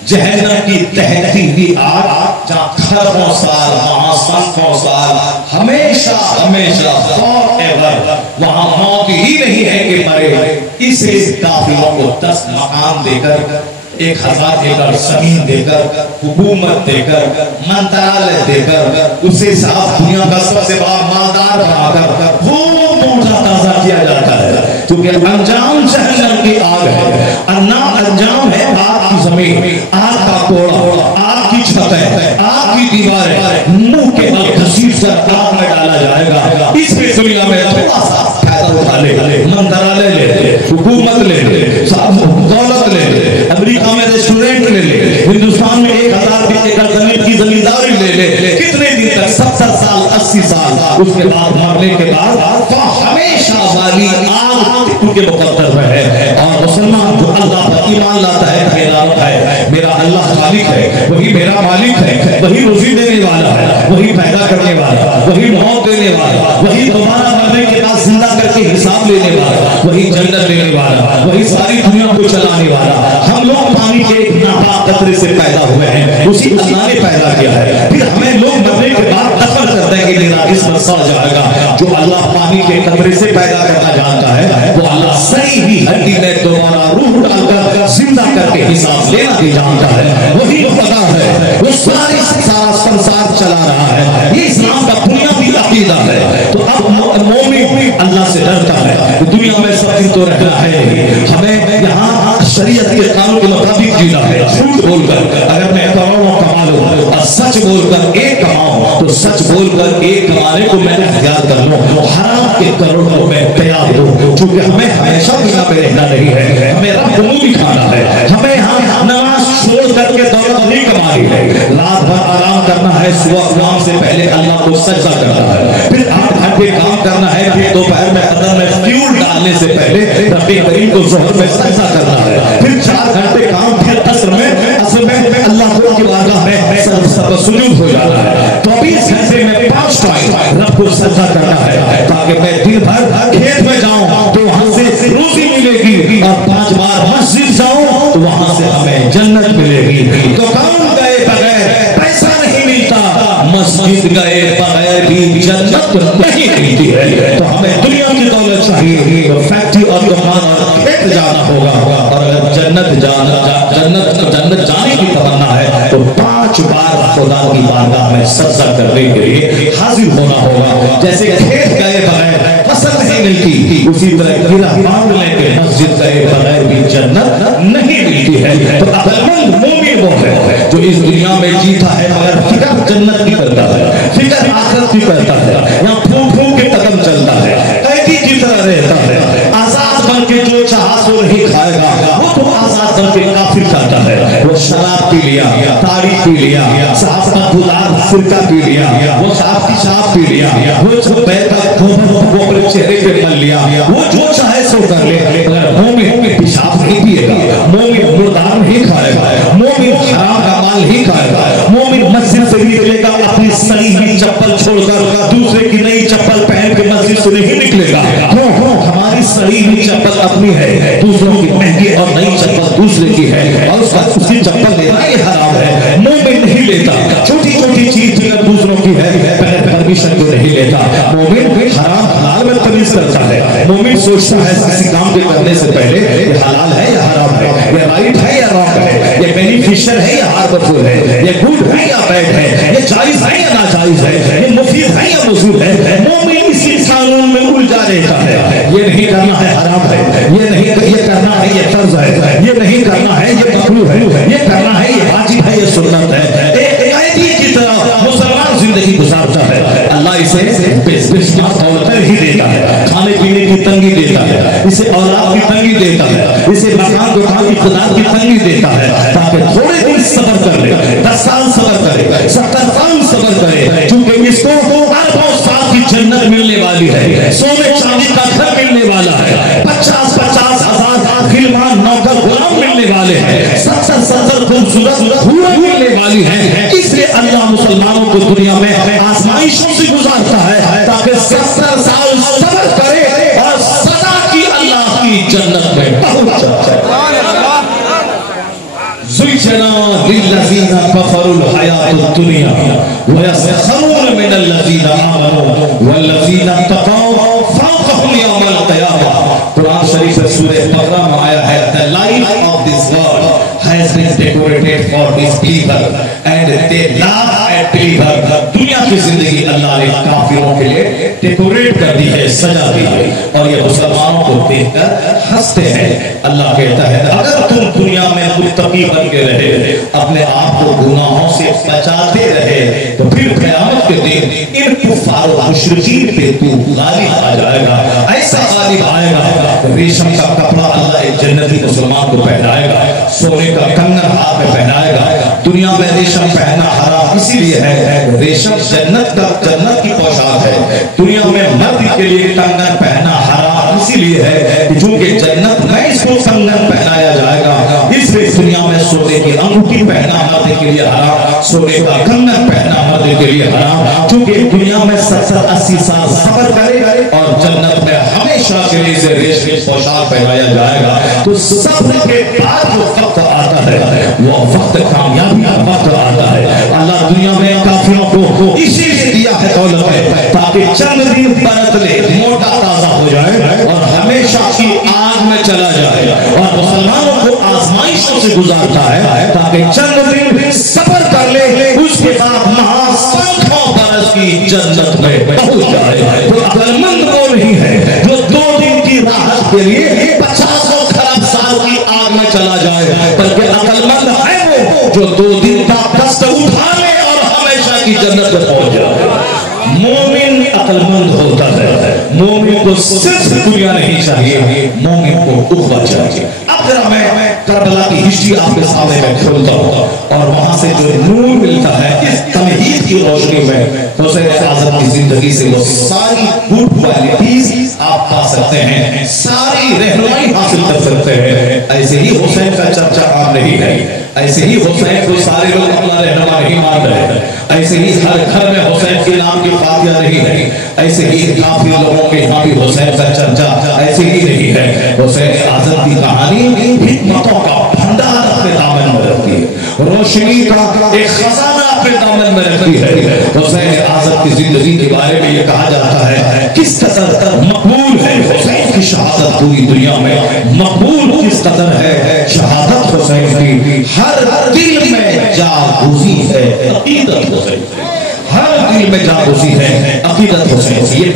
جہنم کی دہتی ہوئی آگ جہاں خربوں سال وہاں سنکوں سال ہمیشہ ہمیشہ forever, وہاں موت ہی نہیں ہے کہ مرے. اسے کافروں کو 10 مقام دے کر, 1000 ایکڑ زمین دے کر, حکومت دے کر, منترالیہ دے کر, اسے صاحب دنیا کا سب سے بڑا مالدار بنا کر وہ موٹا تازہ کیا جاتا ہے کیونکہ انجام جہنم کی آگ ہے. انجام ہے آگ کی زمین, آگ کا کوڑا, آگ کی چھتیں, آگ کی دیواریں, منہ کے بل گھسیٹ کر آگ میں ڈالا جائے گا. اس میں دنیا میں تھوڑا سا فائدہ اٹھا لے, منترالیہ لے لے, حکومت لے لے, دولت لے لے, امریکہ میں ریسٹورنٹ لے لے, ہندوستان میں 1000 ایکڑ زمین کی زمینداری لے لے, کتنے دن تک 70 سال 80 سال, اس کے بعد مرنے کے بعد ہمیشہ والی آگ ان کے مقدر میں ہے. اور مسلمان جو اللہ پر ایمان لاتا ہے میرا اللہ مالک ہے, وہی میرا مالک ہے, وہی روزی دینے والا ہے, وہی پیدا کرنے والا, وہی موت دینے والا, وہی دوبارہ مرنے کے بعد زندہ کر کے حساب لینے والا, وہی جنت دینے والا, وہی ساری دنیا کو چلانے والا. ہم لوگ پانی کے ایک ناپاک قطرے سے پیدا ہوئے ہیں, اسی اللہ نے پیدا کیا ہے. پھر ہمیں لوگ مرنے کے بعد دفن کرتے ہیں کہ میرا جسم سڑ جائے گا. جو اللہ پانی کے قطرے سے پیدا کرنا جانتا ہے وہ اللہ صحیح ہی ہڈی میں دوبارہ روح ڈال کر زندہ کر کے حساب لینا بھی جانتا ہے. وہی خدا ہے, وہ سارا سنسار چلا رہا ہے. یہ اسلام کا بنیادی عقیدہ ہے. تو اب مومن اللہ سے ڈرتا ہے. دنیا میں سب دن تو رہنا ہے, ہمیں یہاں شریعت کے قانون کے مطابق جینا ہے. جھوٹ بول کر اگر میں کروڑوں کما لوں اور سچ بول کر ایک کماؤں تو سچ بول کر ایک کمانے کو میں اختیار کر لوں. حرام کے کروڑوں میں تیار ہوں, چونکہ ہمیں ہمیشہ دنیا میں رہنا نہیں ہے, ہمیں رب بھی کھانا ہے. ہمیں یہاں نماز چھوڑ کر کے دولت نہیں کمانی ہے, رات بھر آرام کرنا ہے, صبح قیام سے پہلے اللہ کو سجدہ کرنا ہے, پھر 8 گھنٹے کام کرنا ہے, پھر دوپہر میں بدن میں فیول ڈالنے سے پہلے رب کریم کو ظہر میں سجدہ کرنا ہے, پھر 4 گھنٹے کام, پھر عصر میں اللہ کی بارگاہ میں سجود ہو جانا ہے. 24 گھنٹے میں 5 ٹائم رب کو سجدہ کرنا ہے تاکہ میں دن بھر کھیت میں جاؤں تو وہاں سے روزی ملے گی, اور 5 بار مسجد جاؤں تو وہاں سے ہمیں جنت ملے گی. تو کام گئے بغیر پیسہ نہیں ملتا, مسجد گئے بغیر بھی جنت نہیں ملتی ہے. تو ہمیں دنیا کی دولت چاہیے, فیکٹری جانا ہوگا، اور اگر جنت جانے کی تمنا ہے تو 5 بار خدا کی بارگاہ میں سجدہ کرنے کے لیے حاضر ہونا ہوگا. جیسے کھیت گئے بغیر فصل نہیں ملتی، اسی طرح گرہ مانگنے کے مسجد گئے بغیر بھی جنت نہیں ملتی ہے. تو عقل مند مومن وہ ہے جو اس دنیا میں جیتا ہے مگر فکر جنت کی کرتا ہے، فکر آخرت کی کرتا ہے، یہاں پھونک پھونک کے قدم چلتا ہے، قیدی کی طرح رہتا ہے. آزاد بن کے جو چاہا سو نہیں کھائے گا، وہ تو آزاد بن کے کافر کھاتا ہے. وہ شراب پی لیا، تاڑی پی لیا، صاحب کا گلاب فرقہ پی لیا، وہ صاحب کی شراب پی لیا، وہ جو بیٹھا وہ اپنے چہرے پہ مل لیا، وہ جو چاہے سو کر لے. اگر مومن پیشاب نہیں پیے گا، مومن مردار نہیں کھائے گا، مومن حرام کا مال نہیں کھائے گا، مومن مسجد سے نکلے گا اپنی سڑی ہوئی چپل چھوڑ کر دوسرے کی نئی چپل پہن کے مسجد سے نہیں نکلے گا. ہماری سڑی ہوئی چپل اپنی ہے، دوسروں کی مہنگی اور نئی چپل دوسرے کی ہے، اور اس کی چپل لینا یہ حرام ہے. مومن نہیں لیتا چھوٹی چھوٹی چیز اگر دوسروں کی ہے پرمیشن کو نہیں لیتا. مومن حرام حلال میں تمیز کرتا ہے. مومن سوچتا ہے کسی کام کے کرنے سے پہلے یہ حلال ہے یا حرام ہے، یہ رائٹ ہے یا رانگ ہے، یہ بینیفیشل ہے یا ہارمفل ہے، یہ گڈ ہے یا بیڈ ہے، یہ جائز ہے یا ناجائز ہے، یہ مفید ہے یا مضر ہے. مومن اسی قانون میں الجھا رہتا ہے. یہ نہیں کرنا ہے حرام ہے، یہ کرنا ہے یہ فرض ہے، یہ نہیں کرنا ہے یہ مکروہ ہے، یہ کرنا ہے یہ واجب ہے، یہ سنت ہے. ایک قیدی کی طرح مسلمان زندگی گزارتا ہے. اللہ اسے بسمت عورتیں ہی دیتا ہے، کھانے پینے کی تنگی دیتا ہے، اسے اولاد کی تنگی دیتا ہے، اسے مکان دکان کی اقتدار کی تنگی دیتا ہے، تاکہ تھوڑے دن صبر کر لے، 10 سال صبر کرے، 70 سال صبر کرے، چونکہ اس کو اربوں سال کی جنت ملنے والی ہے، سونے چاندی کا گھر ملنے والا ہے، 50 ہزار غلمان نوکر غلام ملنے والے ہیں، 70 خوبصورت حور ملنے والی ہیں. اس لیے اللہ مسلمانوں کو دنیا میں آزمائشوں سے گزارتا ہے تاکہ 70 سال صبر کرے اور سزا کی اللہ کی جنت میں پہنچ جائے. زُيِّنَ لِلَّذِينَ كَفَرُوا الْحَيَاةُ الدُّنْيَا وَيَسْخَرُونَ مِنَ الَّذِينَ آمَنُوا وَالَّذِينَ اتَّقَوْا فَوْقَهُمْ يَوْمَ الْقِيَامَةِ. قرآن شریف میں سورہ بقرہ میں آیا ہے the life of this world has been decorated for disbeliever and they laugh at believer. دنیا کی زندگی اللہ نے کافروں کے لیے ڈیکوریٹ کر دی ہے، سجا دی ہے، اور یہ مسلمانوں کو دیکھ کر ہنستے ہیں. اللہ کہتا ہے اگر تم دنیا میں متقی بن کے رہے، اپنے آپ کو گناہوں سے بچاتے رہے، تو پھر قیامت کے دن ان کفار و مشرکین پہ تو غالب آ جائے گا. ایسا غالب آئے گا ریشم کا کپڑا اللہ ایک جنتی مسلمان کو پہنائے گا، سونے کا کنگن ہاتھ میں پہنائے گا. دنیا میں ریشم پہننا حرام اسی لیے ہے، ریشم جنت کی پوشاک ہے. دنیا میں مرد کے لیے کنگن پہننا حرام اسی لیے ہے کہ چونکہ جنت میں اس کو کنگن پہنایا جائے گا. اس لیے دنیا میں سونے کی انگوٹھی پہننا مرد کے لیے حرام، سونے کا کنگن پہننا مرد کے لیے حرام. چونکہ دنیا میں 70-80 سال صبر کرے اور جنت میں ہمیشہ کے لیے سے ریشم کی پوشاک پہنایا جائے گا. تو صبر کے بعد جو وقت آتا ہے وہ وقت کامیابی کا وقت آتا ہے. اللہ دنیا میں کافروں کو اسی لیے دیا ہے دولت ہے تاکہ چند دن برت لے، موٹا تازہ ہو جائے اور ہمیشہ کی آگ میں چلا جائے، اور مسلمانوں کو آزمائشوں سے گزارتا ہے تاکہ چند دن صبر کر لے، اس کے بعد سینکڑوں برس کی جنت میں پہنچ جائے. تو عقل مند وہ نہیں ہے جو 2 دن کی راحت کے لیے 50 خراب سال کی آگ میں چلا جائے، بلکہ عقل مند ہے وہ جو 2 دن کا دست اٹھا لے اور ہمیشہ کی جنت میں پہنچ جائے. مومن عقل مند ہوتا ہے. مومن کو صرف دنیا نہیں چاہیے، مومن کو اخوہ چاہیے. اب ذرا میں کربلا کی ہسٹری آپ کے سامنے میں کھولتا ہوں اور وہاں سے جو نور ملتا ہے اس تمہید کی روشنی میں حسین اعظم کی زندگی سے وہ ساری گڈ کوالٹیز آپ پا سکتے ہیں، ساری رہنمائی حاصل کر سکتے ہیں. ایسے ہی حسین کا چرچا عام نہیں ہے، ایسے ہی حسین کو سارے لوگ اپنا رہنما نہیں مان رہے ہیں، ایسے ہی ہر گھر میں حسین کے نام کی فاتحہ نہیں ہے، ایسے ہی کافی لوگوں کے یہاں بھی حسین کا چرچا ایسے ہی نہیں ہے. حسین اعظم کی کہانی حکمتوں کا بھنڈار اپنے دامن میں رکھتی ہے، روشنی کا ایک خزانہ اپنے دامن میں رکھتی ہے. حسین اعظم کی زندگی کے بارے میں یہ کہا جاتا ہے کس قدر مقبول ہے حسین کی شہادت پوری دنیا میں مقبول کس قدر ہے، شہادت حسین کی ہر دل میں جاگوزی ہے عقیدت حسین، ہر دل میں جاگوزی ہے عقیدت حسین۔ یہ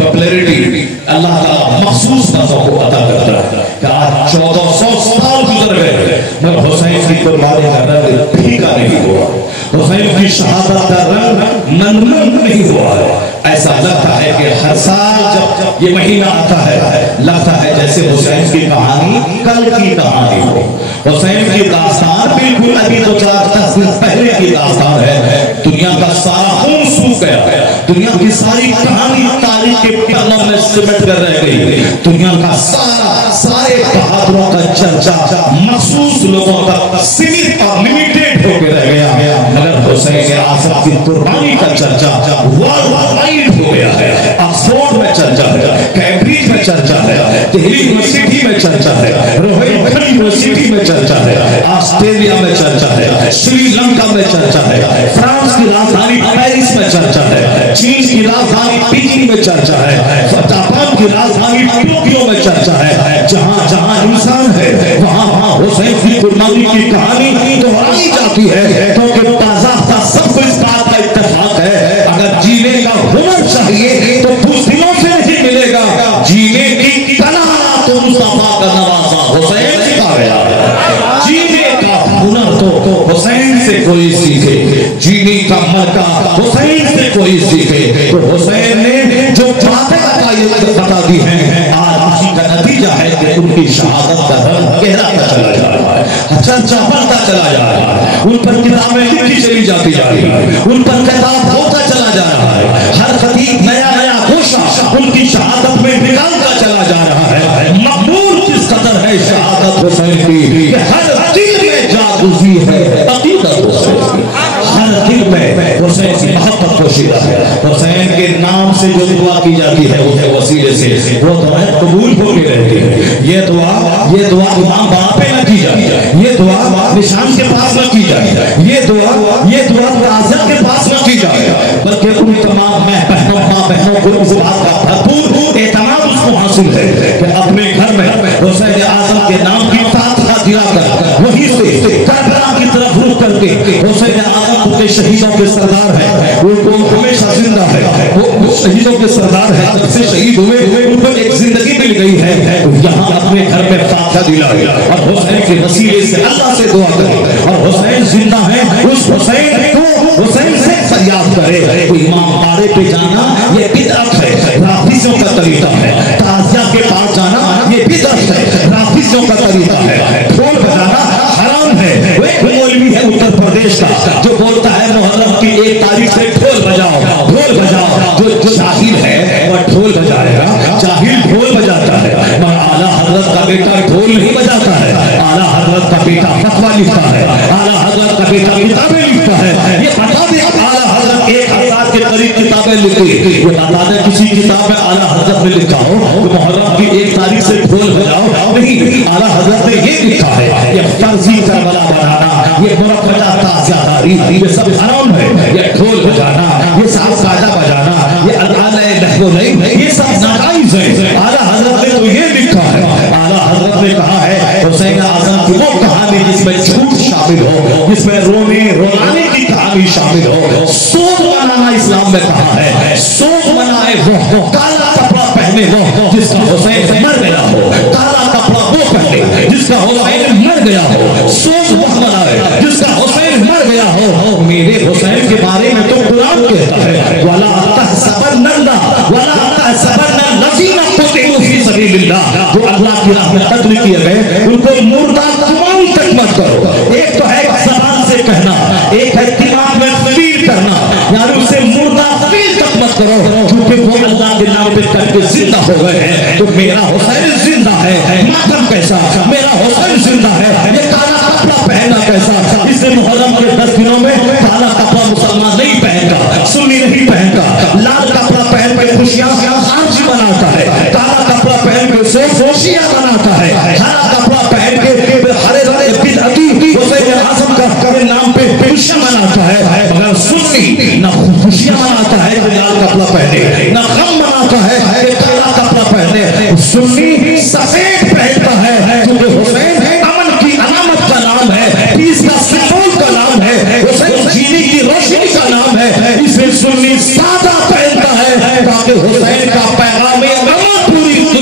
پاپولیرٹی اللہ تعالیٰ مخصوص بندوں کو عطا کرتا ہے کہ آج 1400 سال گزر گئے مگر حسین کی قربانی کا رنگ پھیکا نہیں ہوا، حسین کی شہادت کا رنگ ننمن نہیں ہوا ہے۔ ایسا لگتا ہے کہ ہر سال جب یہ مہینہ آتا ہے لگتا ہے جیسے حسین کی کہانی کل کی کہانی ہو۔ حسین کی داستان بالکل ابھی تو 4-10 دن پہلے کی داستان ہے۔ دنیا کا سارا خون سوکھ گیا، دنیا کی ساری کہانی تاریخ کے پلوں میں سمٹ کر رہ گئی، دنیا کا سارے بہادروں کا چرچا مخصوص لوگوں تک سیمت اور لمیٹڈ ہو کے رہ گیا، مگر حسین اعظم کی قربانی کا چرچا ورلڈ وائڈ ہو گیا ہے۔ آکسفورڈ میں چرچا ہے، کیمبرج میں چرچا ہے، دہلی یونیورسٹی میں چرچا ہے، روہیلکھنڈ یونیورسٹی میں چرچا ہے، آسٹریلیا میں چرچا ہے، سری لنکا میں چرچا ہے، فرانس کی راجدھانی پیرس میں چرچا ہے، چین کی راجدھانی بیجنگ میں چرچا ہے، جاپان کی راجدھانی ٹوکیو میں چرچا ہے۔ جہاں جہاں انسان ہے وہاں وہاں حسین کی قربانی کی کہانی دہرائی جاتی ہے، کیونکہ باضابطہ سب کو اس بات کا اتفاق ہے اگر جینے کا ہنر چاہیے تو بزدلوں سے نہیں ملے گا، جینے کی کلا تو مصطفیٰ کا نوازا حسین سکھا گیا ہے۔ جینے کا ہنر تو حسین سے کوئی سیکھے، جینے کا مرکہ حسین سے کوئی سیکھے، تو حسین نے جو باتیں بتا دی ہیں آج اسی کا نتیجہ ہے کہ ان کی شہادت کا رنگ گہراتا چلا جا رہا ہے، چرچا بڑھتا چلا جا رہا ہے، ان پر کتابیں لکھی چلی جاتی جا رہی ہیں، ان پر کتاب ہوتا چلا جا رہا ہے، ہر خطیب نیا نیا گوشہ ان کی شہادت میں نکالتا چلا جا رہا ہے۔ مقبول کس قدر ہے شہادت حسین کی کہ ہر دل میں جاگوزی ہے عقیدت حسین کی، ہر دل میں حسین کی محبت پوشیدہ ہے۔ حسین کے نام سے جو دعا کی جاتی ہے اسے وسیلے سے وہ دعائیں قبول ہو کے رہتی ہے۔ یہ دعا امام باپ پہ نہ کی جائے، یہ دعا نشان کے پاس نہ کی جائے، یہ دعا تعزیت کے پاس نہ کی جائے، بلکہ ان تمام بہنوں کو اس بات کا بھرپور اعتماد اس کو حاصل ہے کہ اپنے گھر میں حسین اعظم کے نام کی فاتحہ گرا کر وہیں سے کربلا کی طرف رخ کر کے حسین اعظم کے شہیدوں کے سردار ہے، ان کو ہمیشہ زندہ ہے، وہ شہیدوں کے سردار ہے، جب سے شہید ہوئے ان کو ایک زندگی مل گئی ہے، یہاں اپنے گھر میں فاتحہ دلائے اور حسین کے وسیلے سے اللہ سے دعا کرے اور حسین زندہ ہے اس حسین کو حسین سے فریاد کرے۔ کوئی امام بارے پہ جانا یہ بدعت ہے، رافضیوں کا طریقہ ہے، تعزیہ کے پاس جانا یہ بدعت ہے، رافضیوں کا طریقہ ہے، ڈھول بجانا حرام ہے۔ وہ ایک مولوی ہے اتر پردیش کا جو بولتا ہے محرم کی 1 تاریخ سے ڈھول بجاؤ، جو جاہل ہے وہ ڈھول بجائے گا، جاہل ڈھول بجاتا ہے، مگر اعلیٰ حضرت کا بیٹا ڈھول نہیں بجاتا ہے، اعلیٰ حضرت کا بیٹا فتویٰ لکھتا ہے، اعلیٰ حضرت کا بیٹا کتابیں لکھتا ہے۔ یہ بتا دیں اعلیٰ حضرت 1000 کے قریب کتابیں لکھی، یہ بتا دیں کسی کتاب میں اعلیٰ حضرت نے لکھا ہو کہ محرم کی 1 تاریخ سے ڈھول بجاؤ، نہیں، اعلیٰ حضرت نے یہ لکھا ہے یہ فرضی کربلا بنانا، یہ مرکزہ تعزیہ داری یہ سب حرام ہے، یہ ڈھول بجانا، یہ سب ساجہ بجانا، یہ یہ سب ناجائز ہے۔ اعلیٰ حضرت نے تو یہ لکھا ہے، اعلیٰ حضرت نے کہا ہے حسین اعظم کی وہ کہانی جس میں جھوٹ شامل ہو، جس میں رولانے کی کہانی شامل ہو، سود بنانا اسلام میں کہا ہے، سود بنائے وہ کالا کپڑا پہنے وہ جس کا حسین مر گیا ہو، کالا کپڑا وہ پہنے جس کا حسین مر گیا ہو، سود وہ بنائے جس کا حسین مر گیا ہو۔ میرے حسین کے بارے میں تو قرآن کہتا ہے وَلَا تَحْسَبَنَّ اللَّهَ وَلَا تَحْسَبَنَّ الَّذِينَ قُتِلُوا فِي سَبِيلِ اللَّهِ، جو اللہ کی راہ میں قتل کیے گئے ان کو مردہ تمام تک مت کرو۔ ایک تو ہے زبان سے کہنا، ایک ہے دماغ میں فیل کرنا، یعنی اسے مردہ فیل تک مت کرو، کیونکہ وہ اللہ کے نام پہ کر کے زندہ ہو گئے ہیں۔ تو میرا حسین زندہ ہے، ماتم کیسا، میرا حسین زندہ ہے، یہ کالا کپڑا پہنا کیسا، اس نے محرم کے 10 دنوں میں کالا کپڑا مسلمان نہیں پہنتا، سنی نہیں پہنتا، لال کپڑا پہن کے خوشیاں خارجی بناتا ہے، کالا کپڑا پہن کے سوشیاں بناتا ہے، ہرا کپڑا پہن کے ہرے رنگ بدعتی حسین اعظم کا نام پہ خوشیاں مناتا ہے، مگر سنی نہ خوشیاں مناتا ہے کہ لال کپڑا پہنے، نہ غم مناتا ہے کہ کالا کپڑا پہنے،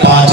5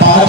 5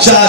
4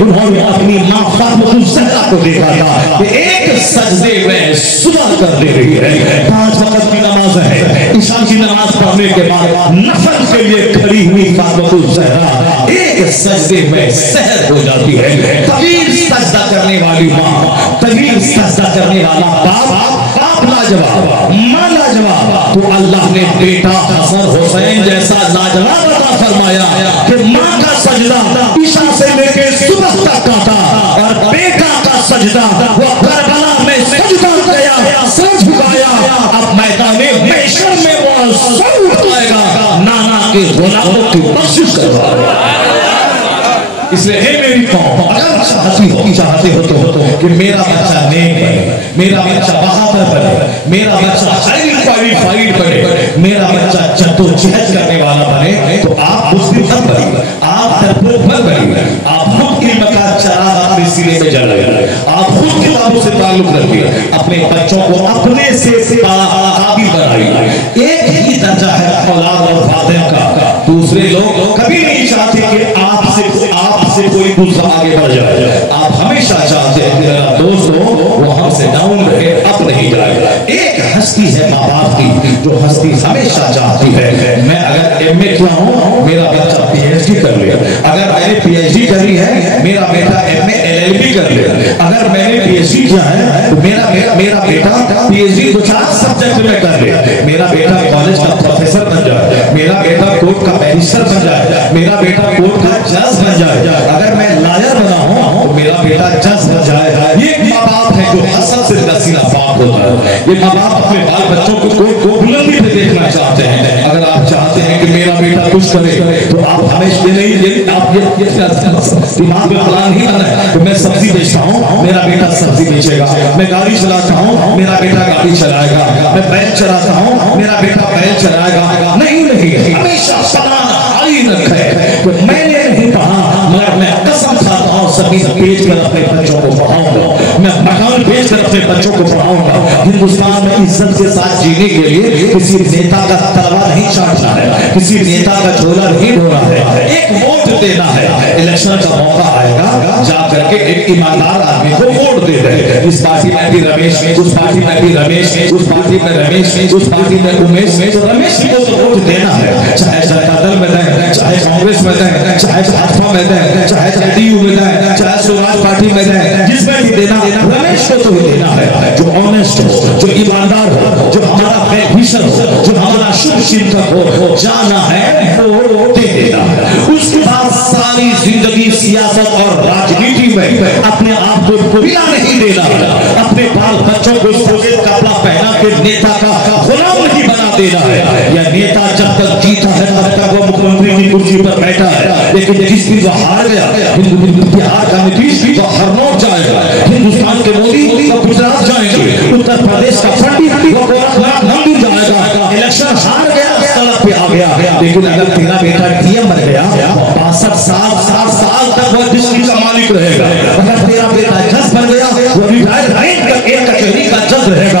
انہوں نے اپنی ماں فاطمہ الزہرا کو دیکھا تھا کہ ایک سجدے میں صبح کر دے رہی ہے، 5 وقت کی نماز ہے، عشاء کی نماز پڑھنے کے بعد نفل کے لیے کھڑی ہوئی فاطمہ الزہرا ایک سجدے میں سحر ہو جاتی ہے۔ طویل سجدہ کرنے والی ماں، طویل سجدہ کرنے والا باپ لاجواب، ماں لاجواب، تو اللہ نے بیٹا حسن حسین جیسا لاجواب عطا فرمایا کہ ماں کا سجدہ عشاء سے لے کے صبح تک کا تھا، اور بیٹا کا سجدہ وہ کربلا میں سجدہ کیا، سر جھکایا، اب میدان محشر میں وہ سر اٹھائے گا، نانا کے غلاموں کی بخشش کروا۔ اس لئے اے میری قوم، اگر چاہتے ہو تو کہ میرا بچہ نیک بنے، میرا بچہ بہادر بنے، میرا بچہ خیر بنے، میرا بچہ جد و جہد کرنے والا بنے، تو آپ مسلم بنے، آپ درپور بنے، آپ خود علم کا چراغ اپنے سینے میں جلائے، آپ خود کتابوں سے تعلق رکھیے، اپنے بچوں کو اپنے سے قابل بنائیے۔ ایک ہی درجہ ہے اولاد اور والدین کا، دوسرے لوگ کبھی نہیں چاہتے کہ آپ سے کوئی دوسرا آگے بڑھ جائے، آپ ہمیشہ چاہتے ہیں کہ میرا دوست ہو وہ ہم سے ڈاؤن رہے، اب نہیں جائے۔ ایک ہستی ہے ماں باپ کی جو ہستی ہمیشہ چاہتی ہے میں اگر ایم اے کیا ہوں میرا بچہ پی ایچ ڈی کر لے، اگر میں نے پی ایچ ڈی کری ہے میرا بیٹا M A L L B کر لے، اگر میں نے پی ایچ ڈی کیا ہے تو میرا بیٹا پی ایچ ڈی 2-4 سبجیکٹ میں کر لے، میرا بیٹا کالج کا پروفیسر بن جائے، میرا بیٹا کورٹ کا بیرسٹر بن جائے، میرا بیٹا کورٹ کا جج بن جائے، اگر میں لائر بنا ہوں تو میرا بیٹا جج بن جائے۔ یہ ماں باپ ہے جو حسد سے نسیلہ پاک ہوتا ہے، یہ ماں باپ اپنے بال بچوں کو بلندی پہ دیکھنا چاہتے ہیں۔ اگر آپ چاہتے ہیں کہ میرا بیٹا کچھ کرے تو آپ ہمیشہ نہیں، آپ دماغ میں پلان ہی بنا ہے کہ میں سبزی بیچتا ہوں میرا بیٹا سبزی بیچے گا، میں گاڑی چلاتا ہوں میرا بیٹا گاڑی چلائے گا، میں بیل چلاتا ہوں میرا بیٹا بیل چلائے گا۔ نہیں، ہمیشہ پلان حالی رکھے کہ میں نے نہیں کہا مگر میں قسم کھاتا ہوں زمین بیچ کر اپنے بچوں کو پڑھاؤں گا، میں مکان بیچ کر اپنے بچوں کو پڑھاؤں گا۔ ہندوستان میں عزت کے ساتھ جینے کے لیے کسی نیتا کا تلوار نہیں چاٹنا ہے، کسی نیتا کا جھولا نہیں ڈھونا ہے، ایک ووٹ دینا ہے۔ الیکشن کا موقع آئے گا جا کر کے ایک ایماندار آدمی کو ووٹ دے دے، اس پارٹی میں بھی رمیش، اس پارٹی میں بھی رمیش، اس پارٹی میں رمیش، اس پارٹی میں امیش، تو رمیش کو تو ووٹ دینا ہے، چاہے جنتا دل میں دیں، چاہے کانگریس میں دیں، چاہے بھاجپا میں دیں، چاہے جے ڈی یو میں دیں، چاہے سوراج پارٹی میں دیں، جس میں بھی دینا رمیش کو تو ہی دینا ہے، جو آنیسٹ ہو، جو ایماندار ہو، جو ہمارا ویل ہو، جو ہمارا شبھ چنتک ہو، جانا ہے وہ دے دینا ہے۔ اس کے بعد ساری زندگی سیاست اور راجنیتی میں اپنے آپ کو بلا نہیں دینا، اپنے بال بچوں کو سفید کپڑا پہنا کے نیتا کا غلام نہیں بنا دینا ہے۔ یا نیتا جب تک جیتا ہے تب تک وہ مکھ منتری کی کرسی پر بیٹھا ہے، لیکن جس دن وہ ہار گیا بہار کا نتیش وہ ہرنوٹ جائے گا، ہندوستان کے مودی وہ گجرات جائیں گے، اتر پردیش کا فنڈی وہ گورکھناتھ نمبر جائے گا۔ الیکشن ہار گیا سڑک پہ آ گیا، لیکن اگر تیرا بیٹا ڈی ایم بن گیا 62 سال 60 سال تک وہ ڈسٹرکٹ کا مالک رہے گا۔ اگر تیرا بیٹا جج بن گیا وہ ریٹائر ایک کچہری کا جج رہے گا۔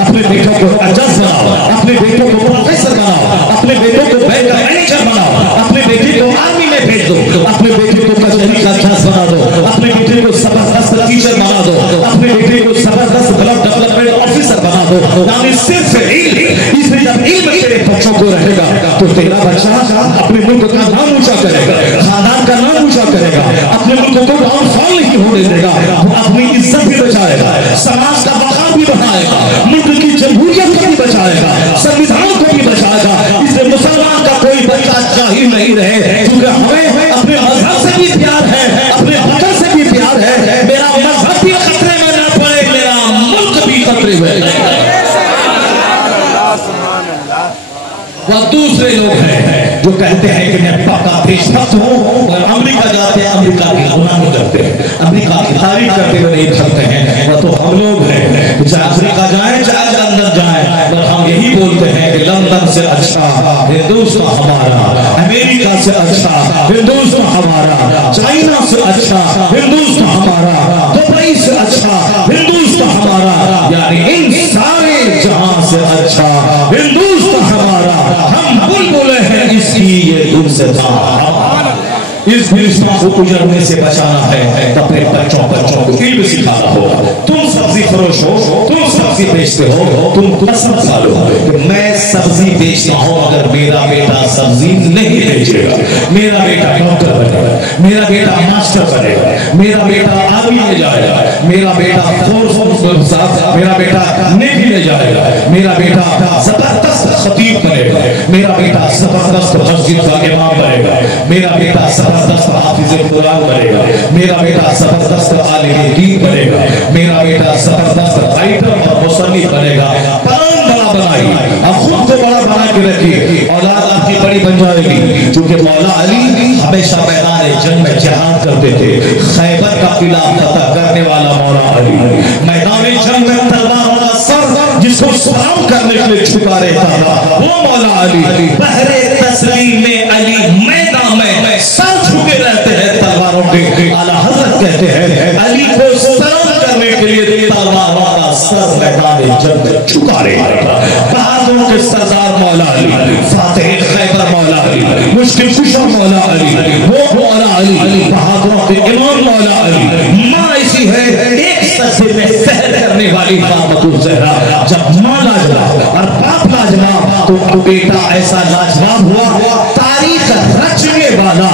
اپنے بیٹوں کو جج بناؤ، اپنے بیٹوں کو پروفیسر بناؤ، اپنے بیٹوں کو بینک کا مینیجر بناؤ، اپنے بیٹے کو آرمی میں بھیج دو، اپنے بیٹے کو کچہری کا جج بنا دو، اپنے بیٹے کو زبردست ٹیچر بنا دو، اپنے بیٹے کو زبردست بلاک ڈیولپمنٹ آفیسر بنا دو۔ یعنی صرف علم، اس لیے جب علم تیرے بچوں کو رہے گا تو تیرا بچہ اپنے ملک کا نام اونچا کرے گا، خاندان کا نام اونچا کرے گا، اپنے ملک کو ڈاؤن فال نہیں ہونے دے گا، وہ اپنی عزت بھی بچائے گا، سماج کا بقا بھی بڑھائے گا، ملک کی جمہوریت کو بھی بچائے گا، سنویدھان کو بھی بچائے گا۔ اس لیے مسلمان کا کوئی بچہ جاہل نہیں رہے، کیونکہ ہمیں اپنے مذہب سے بھی پیار ہے، اپنے وطن سے بھی پیار ہے۔ میرا مذہب بھی خطرے میں نہ پڑے، میرا ملک بھی خطرے میں نہ۔ وہ دوسرے لوگ ہیں جو کہتے ہیں کہ میں پکا دیش بھکت ہوں اور امریکہ جاتے ہیں امریکہ کی غلامی کرتے ہیں، امریکہ کی تعریف کرتے ہوئے نہیں تھکتے ہیں۔ وہ تو ہم لوگ ہیں چاہے افریقہ جائیں چاہے لندن جائیں، اور ہم یہی بولتے ہیں کہ لندن لندن سے اچھا ہندوستان ہمارا، امریکہ سے اچھا ہندوستان ہمارا، چائنا سے اچھا ہندوستان ہمارا، دبئی سے اچھا ہندوستان ہمارا، یعنی ان سارے جہاں سے اچھا ہندوستان ہمارا، ہم بلبلے ہیں اس کی یہ گلستان۔ اس گلستان کو اجڑنے سے بچانا ہے تو اپنے بچوں کو علم سکھانا ہوگا۔ تم سبزی فروش ہو، تم سبزی بیچتے ہو، تم قسم کھالو کہ میں سبزی بیچتا ہوں، اگر میرا بیٹا سبزی نہیں بیچے گا، میرا بیٹا ڈاکٹر بنے گا، میرا بیٹا ماسٹر بنے گا، میرا بیٹا آرمی میں جائے گا، میرا بیٹا فورس صاحب، میرا بیٹا نیوی میں جائے گا، میرا بیٹا زبردست خطیب بنے گا، میرا بیٹا زبردست مسجد کا امام بنے گا، میرا بیٹا زبردست حافظ قرآن بنے گا، میرا بیٹا زبردست عالم دین بنے گا، میرا بیٹا زبردست رائٹر اور مصنف بنے گا۔ پلان بڑا بنائی، اب خود کو بڑا بنا کے رکھیے، اولاد آپ کی بڑی بن جائے گی، کیونکہ مولا علی ہمیشہ میدان جنگ میں جہاد کرتے تھے۔ خیبر کا قلعہ فتح کرنے والا مولا علی، میدان جنگ میں تلوار والا سر جس کو سلام کرنے کے لیے چھپا رہتا تھا وہ مولا علی، بحر تسلیم میں علی میدان میں سر چھپے رہتے ہیں تلواروں کے۔ اعلیٰ حضرت کہتے ہیں علی کو سلام کرنے کے لیے تلواروں کا سر میدان جنگ میں چھپا رہتا تھا۔ بہادروں کے سردار مولا علی، فاتح خیبر مولا علی، مشکل کشا مولا علی، وہ مولا علی، بہادروں کے امام مولا علی۔ ماں ایسی ہے ایک سجدے میں سحر کرنے والی فاطمہ الزہرا، جب ماں لاجواب اور باپ لاجواب تو بیٹا ایسا لاجواب ہوا، تاریخ رچنے والا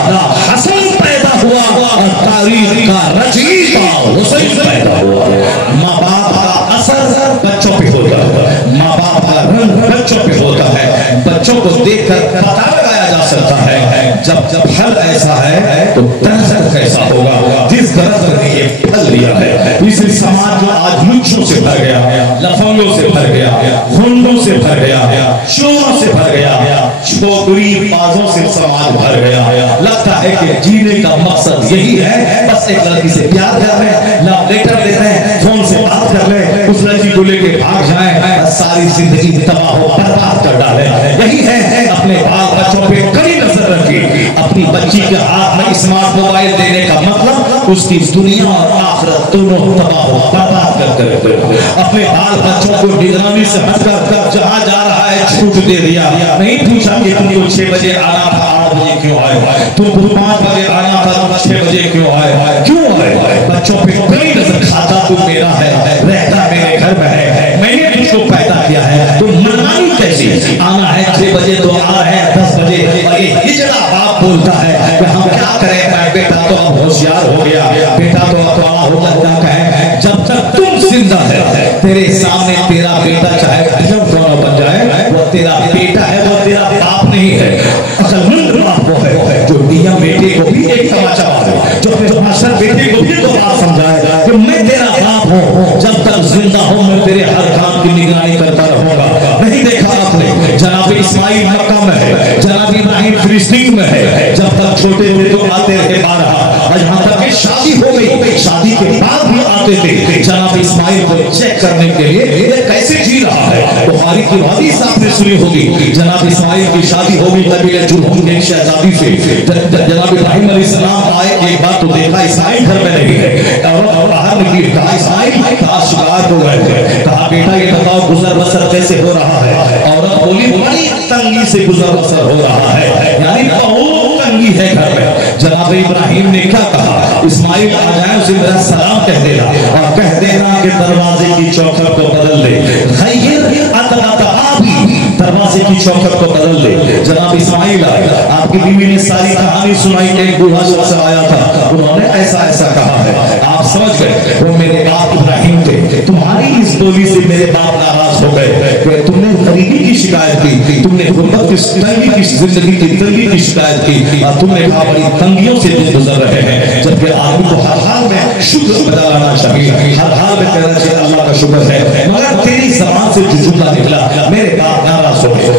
حسن پیدا ہوا اور تاریخ کا رچیتا حسین پیدا ہوا۔ ماں باپ کا اثر بچوں پہ ہوتا ہے، ماں باپ کا رنگ بچوں پہ ہوتا ہے، بچوں کو دیکھ کر پتہ لگایا جا سکتا ہے جب پھل ایسا ہے تو درخت کیسا ہوگا، جس درخت نے یہ پھل دیا ہے۔ اس سماج جو آج لچوں سے بھر گیا، لفنگوں سے بھر گیا، گھنڈوں سے بھر گیا، چوروں سے بھر گیا، چھوکری بازوں سے سماج بھر گیا۔ لگتا ہے کہ جینے کا مقصد یہی ہے، بس ایک لڑکی سے پیار کر لیں، لو لیٹر دیتے ہیں، فون سے بات کر لیں، اس لڑکی کو لے کے بھاگ جائیں، ساری زندگی تباہ و برباد کر ڈالیں۔ یہی ہے، اپنے بال بچوں پہ کڑی نظر رکھیے۔ اپنی بچی کے ہاتھ میں اسمارٹ موبائل دینے کا مطلب اس کی دنیا اور آخرت دونوں تباہ و برباد کر دیتے ہیں۔ اپنے بال بچوں کو نگرانی سے ہٹ کر جہاں جا رہا ہے چھوٹ دے دیا، نہیں پوچھا کہ تم کو 6 بجے آنا تھا 8 بجے کیوں آئے، تم کو 5 بجے آنا تھا 6 بجے کیوں آئے، کیوں آئے؟ بچوں پہ کڑی نظر، کھاتا تو میرا ہے، رہتا میرے گھر میں ہے، میں نے تجھ کو پیدا کیا ہے، تو منمانی کیسی؟ آنا ہے 6 بجے تو آ رہے ہیں 10 بجے، اور یہ ہجڑا باپ بولتا ہے کہ ہم کیا کریں، بیٹا تو اب ہوشیار ہو گیا، بیٹا تو اب بڑا ہو کر کیا کہیں، جب تک تم زندہ ہے تیرے سامنے تیرا بیٹا چاہے کیوں بن جائے، وہ تیرا بیٹا ہے، وہ تیرا باپ نہیں ہے۔ عقل مند باپ وہ ہے جو ڈیم بیٹے کو بھی ایک تماچا مارے، جو ماسٹر بیٹے کو بھی تو بات سمجھائے کہ میں تیرا باپ ہوں، جب تک زندہ ہوں میں تیرے ہر کام کی نگرانی کرتا رہوں گا۔ نہیں دیکھا آپ نے جناب اسماعیل مکہ میں ہے، جناب ابراہیم فلسطین میں ہے، جب تک چھوٹے تھے تو آتے رہے بارہا، یہاں تک کہ شادی ہو گئی، شادی کے بعد بھی آتے تھے جناب اسماعیل کو چیک کرنے کے لیے یہ کیسے جی رہا ہے۔ بخاری کی حدیث آپ نے سنی ہوگی، جناب اسماعیل کی شادی ہوگی قبیلہ جرہم کی شہزادی سے، جناب ابراہیم علیہ السلام آئے، ایک بات تو دیکھا اسماعیل گھر میں نہیں ہے، اور باہر نکلی، کہا اسماعیل، کہا شکار ہو گئے تھے، کہا بیٹا یہ بتاؤ گزر بسر کیسے ہو رہا ہے؟ عورت بولی بڑی تنگی سے گزر بسر ہو رہا ہے، یعنی بہت تنگی ہے گھر میں۔ جناب ابراہیم نے کیا کہا، اسماعیل آ جائیں اسے میرا سلام کہہ دینا، اور کہہ دینا کہ دروازے کی چوکھٹ کو بدل دے، خیر عطبت آبی، دروازے کی چوکھٹ کو بدل دے۔ جناب اسماعیل آئے، آپ کی بیوی نے ساری کہانی سنائی، ایک بوڑھا شخص آیا تھا، انہوں نے ایسا ایسا کہا ہے، آپ سمجھ گئے وہ میرے باپ ابراہیم تھے، تمہاری اس بولی سے میرے باپ ناراض ہو گئے کہ تم نے غریبی کی شکایت کی، تم نے غربت کی تنگی کی، زندگی کی تنگی کی شکایت کی، اور تم نے کہا بڑی تنگیوں سے تم گزر رہے ہیں، جبکہ آدمی کو ہر حال میں شکر ادا کرنا چاہیے، ہر حال میں کہنا چاہیے اللہ کا شکر ہے، مگر تیری زبان سے جو جملہ نکلا میرے باپ ناراض ہو گئے۔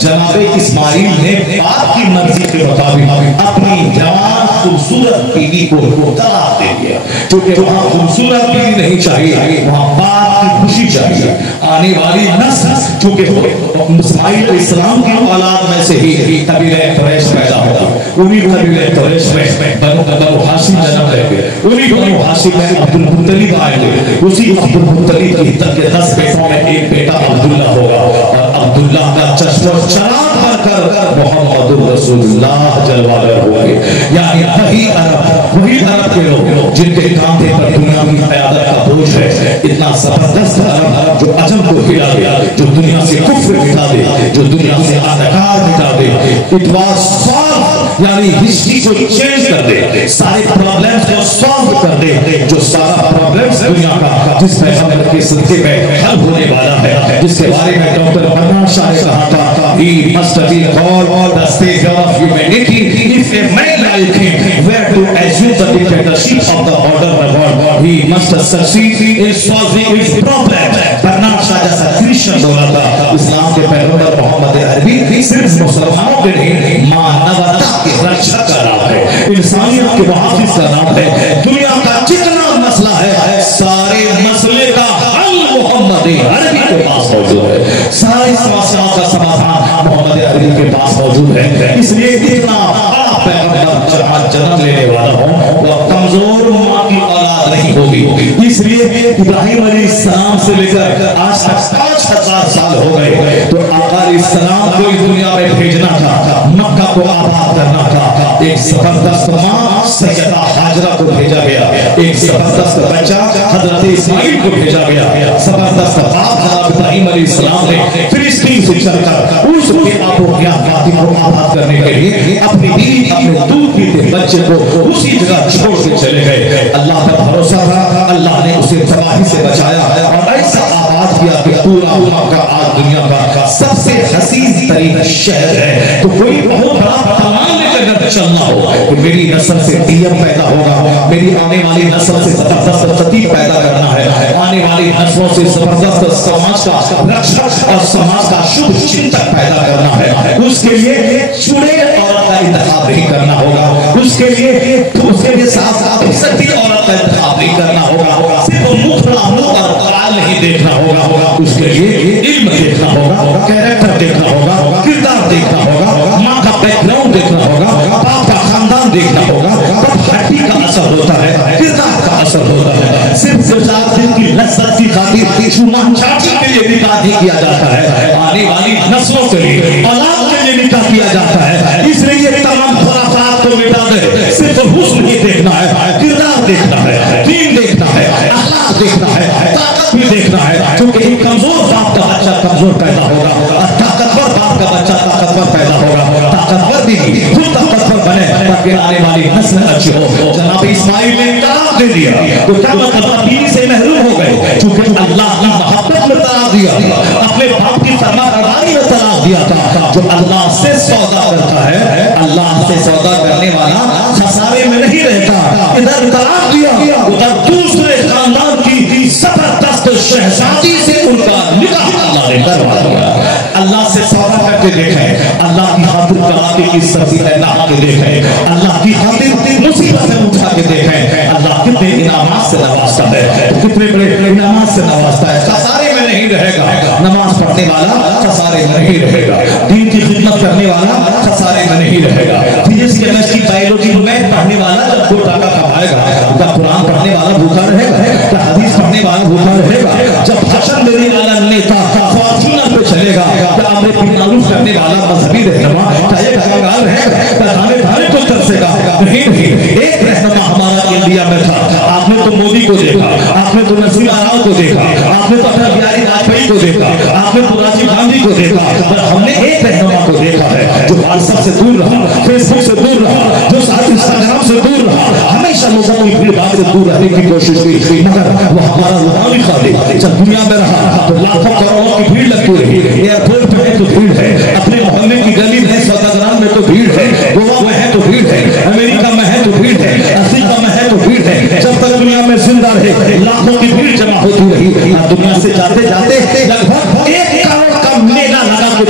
جناب اسماعیل نے باپ کی مرضی کے مطابق اپنی جوان خوبصورت بیوی کو طلاق دے دیا, کیونکہ وہاں خوبصورت بیوی نہیں چاہیے, وہاں باپ کی خوشی چاہیے. آنے والی نسل چونکہ اسماعیل علیہ السلام کی اولاد میں سے ہی قبیلہ قریش پیدا ہوگا. انہی قبیلہ قریش میں بنو ہاشم جنم لے گئے. انہی بنو ہاشم میں عبد المطلب آئے گے. اسی عبد المطلب کی تک کے 10 بیٹوں میں ایک بیٹا عبداللہ ہوگا, اور عبداللہ کا چشم چراغ بن کر محمد رسول اللہ جلوہ ہوئے. یعنی وہی عرب کے لوگ جن کے کاندھے پر دنیا کی قیادت کا بوجھ ہے. اتنا زبردست عرب جو عجم کو ہلا دے, جو دنیا سے کفر مٹا دے, جو دنیا سے انکار مٹا دے. It was solved, یعنی ہسٹری کو چینج کر دے, سارے پرابلمز کو سالو کر دے. جو سارا پرابلمز دنیا کا جس پیغمبر کے صدقے میں حل ہونے والا ہے, جس کے بارے میں ڈاکٹر برنارڈ شاہ نے کہا تھا, he must be called the savior of humanity. If a man like him were to assume the dictatorship of the modern world, he must succeed in solving its problems. Bernard Shaw جیسا Christian بولا تھا, اسلام کے پیغمبر محمد عربی صرف مسلمانوں کے نہیں, مانوتا کے رکشک کا نام ہے, انسانیت کے محافظ کا نام ہے. دنیا کا جتنا مسئلہ ہے, سارے مسئلے کا حل محمد عربی کے پاس موجود ہے. ساری سماسیاں کا سمادھان محمد عربی کے پاس موجود ہے. اس لیے اتنا بڑا پیغمبر جہاں جنم لینے والا ہوں وہ کمزور ماں کی اولاد نہیں ہوگی. اس لیے ابراہیم علیہ السلام سے لے کر آج تک 5000 سال ہو گئے تو آقا علیہ السلام کو اس دنیا میں بھیجنا تھا, مکہ کو آباد کرنا تھا. ایک زبردست ماں سیدہ ہاجرہ کو بھیجا گیا, ایک زبردست بچہ حضرت اسماعیل کو بھیجا گیا. زبردست باپ حضرت ابراہیم علیہ السلام نے فلسطین سے چل کر اس کے آب و گیان وادی کو آباد کرنے کے لیے اپنی بیوی, اپنے دودھ پیتے بچے کو اسی جگہ چھوڑ کے چلے گئے. اللہ پر بھروسہ رہا, اللہ نے اسے تباہی سے بچایا اور ایسا آباد کیا کہ پورا مکہ آج دنیا کا سب سے حسین ترین شہر ہے. تو کوئی بہت بڑا پلان لے کر چلنا ہو کہ میری نسل سے ٹیم پیدا ہوگا, میری آنے والی نسل سے زبردست خطیب پیدا کرنا ہے, آنے والی نسلوں سے زبردست سماج کا رکشک اور سماج کا شبھ چنتک پیدا کرنا ہے. اس کے لیے چنے عورت کا انتخاب نہیں کرنا ہوگا, اس کے لیے ساتھ ساتھ ستی عورت کا انتخاب نہیں کرنا ہوگا, صرف مکھڑا منہ اور قرآن نہیں دیکھنا ہوگا. اس کے لیے علم دیکھنا ہوگا, کیریکٹر دیکھنا ہوگا, کردار دیکھنا ہوگا, ماں کا بیک گراؤنڈ دیکھنا ہوگا, باپ کا خاندان دیکھنا ہوگا. تب ہڈی کا اثر ہوتا ہے, کردار کا اثر ہوتا ہے. صرف 4 دن کی لذت کی خاطر شوما چاچی کے لیے نکاح نہیں کیا جاتا ہے, آنے والی نسلوں کے لیے اولاد کے لیے نکاح کیا جاتا ہے. اس لیے یہ تمام خرافات کو مٹا دے, صرف حسن ہی دیکھنا ہے, کردار دیکھنا ہے, دین دیکھنا ہے, اخلاق دیکھنا ہے, طاقت بھی دیکھنا ہے. کیونکہ ایک کمزور باپ کا بچہ کمزور پیدا ہوگا اور طاقتور باپ کا بچہ طاقتور پیدا ہوگا. طاقتور بھی خود طاقتور بنے تاکہ آنے والی نسل اچھی ہو. جناب اسماعیل نے طلاق دے دیا تو کیا مطلب بیوی سے محروم ہو گئے, چونکہ اللہ کی محبت میں طلاق دیا, اپنے باپ کی فرمانبرداری میں طلاق دیا تھا. جو اللہ سے سودا کرتا ہے, اللہ سے سودا کرنے والا خسارے میں نہیں رہتا. ادھر طلاق دیا, ادھر دوسرے خاندان کی زبردست شہزادی سے ان کا نکاح اللہ نے کروا دیا. اللہ سے سودا کر کے دیکھیں, اللہ کی خاطر طلاق کی سبزی نہ کے دیکھیں, اللہ کی خاطر مصیبت سے اٹھا کے دیکھیں. اللہ کتنے انعامات سے نوازتا ہے, کتنے بڑے انعامات سے نوازتا ہے. خسارے میں نہیں رہے گا نماز پڑھنے والا, خسارے میں نہیں رہے گا دین کی خدمت کرنے والا, خسارے میں نہیں رہے گا. فزکس کیمسٹری بایولوجی میتھ پڑھنے والا جب 2 ٹکا کمائے گا, کیا قرآن پڑھنے والا بھوکا رہے گا, کیا حدیث پڑھنے والا بھوکا رہے گا. جب بھاشن دینے والا نیتا فارچونر پہ چلے گا, کیا امر بالمعروف کرنے والا مذہبی رہنما کیا یہ کنگال رہے گا, کیا دانے دانے کو ترسے گا. نہیں, ایک رہنما ہمارا انڈیا میں تھا. آپ نے تو مودی کو دیکھا, آپ نے تو نرسمہ راؤ کو دیکھا, آپ نے تو اٹل بہاری واجپئی کو دیکھا, آپ نے تو راجیو گاندھی کو دیکھا, پر ہم نے ایک رہنما کو دیکھا ہے جو واٹس ایپ سے دور رہا, فیس بک سے دور رہا, جو انسٹاگرام سے دور رہا, ہمیشہ لوگوں کی بھیڑ بھاڑ سے دور رہنے کی کوشش کی, مگر وہ ہمارا روحانی خالق جب دنیا میں رہا تو لاکھوں کروڑوں کی بھیڑ لگتی رہی. ایئرپورٹ پہ ہے تو بھیڑ ہے, اپنے محلے کی گلی میں سوداگران میں تو بھیڑ ہے, گوا میں ہے تو بھیڑ ہے, امریکہ میں ہے تو بھیڑ ہے, افریقہ میں ہے تو بھیڑ ہے. جب تک دنیا میں زندہ رہے لاکھوں کی بھیڑ جمع ہوتی رہی. دنیا سے جاتے جاتے لگ بھگ 1 کروڑ کا میلہ لگا کے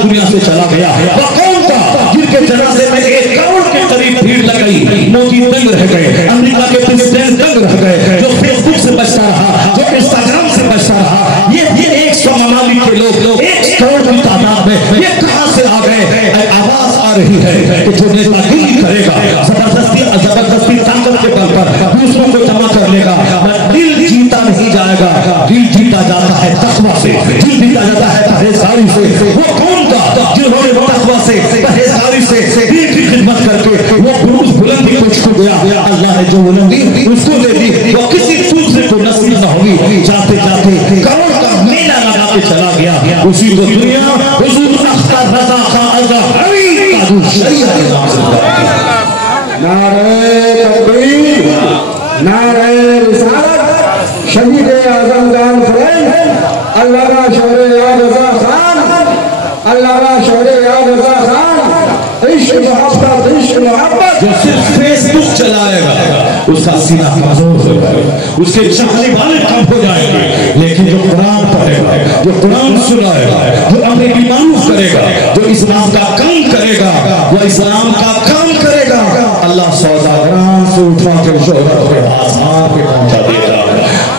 چلا گیا اسی کو دنیا حضور اختر رضا خان کا شریعت نام سے نعرہ تکبیر، نعرہ رسالت، شہید اعظم جان فرین، علامہ شہر یاد رضا خان، علامہ شہر یاد رضا خان، عشق محبت، عشق محبت، جو صرف فیس بک چلائے گا اس کا سینہ کمزور ہو جائے گا، اس کے چاہنے والے کم ہو جائیں گے، لیکن جو قرآن پڑھے گا، جو قرآن سنائے گا، جو امر بالمعروف کرے گا، جو اسلام کا کام کرے گا، وہ اسلام کا کام کرے گا، اللہ سوداگران سے اٹھا کے شہرت کے آسمان پہ پہنچا دے گا۔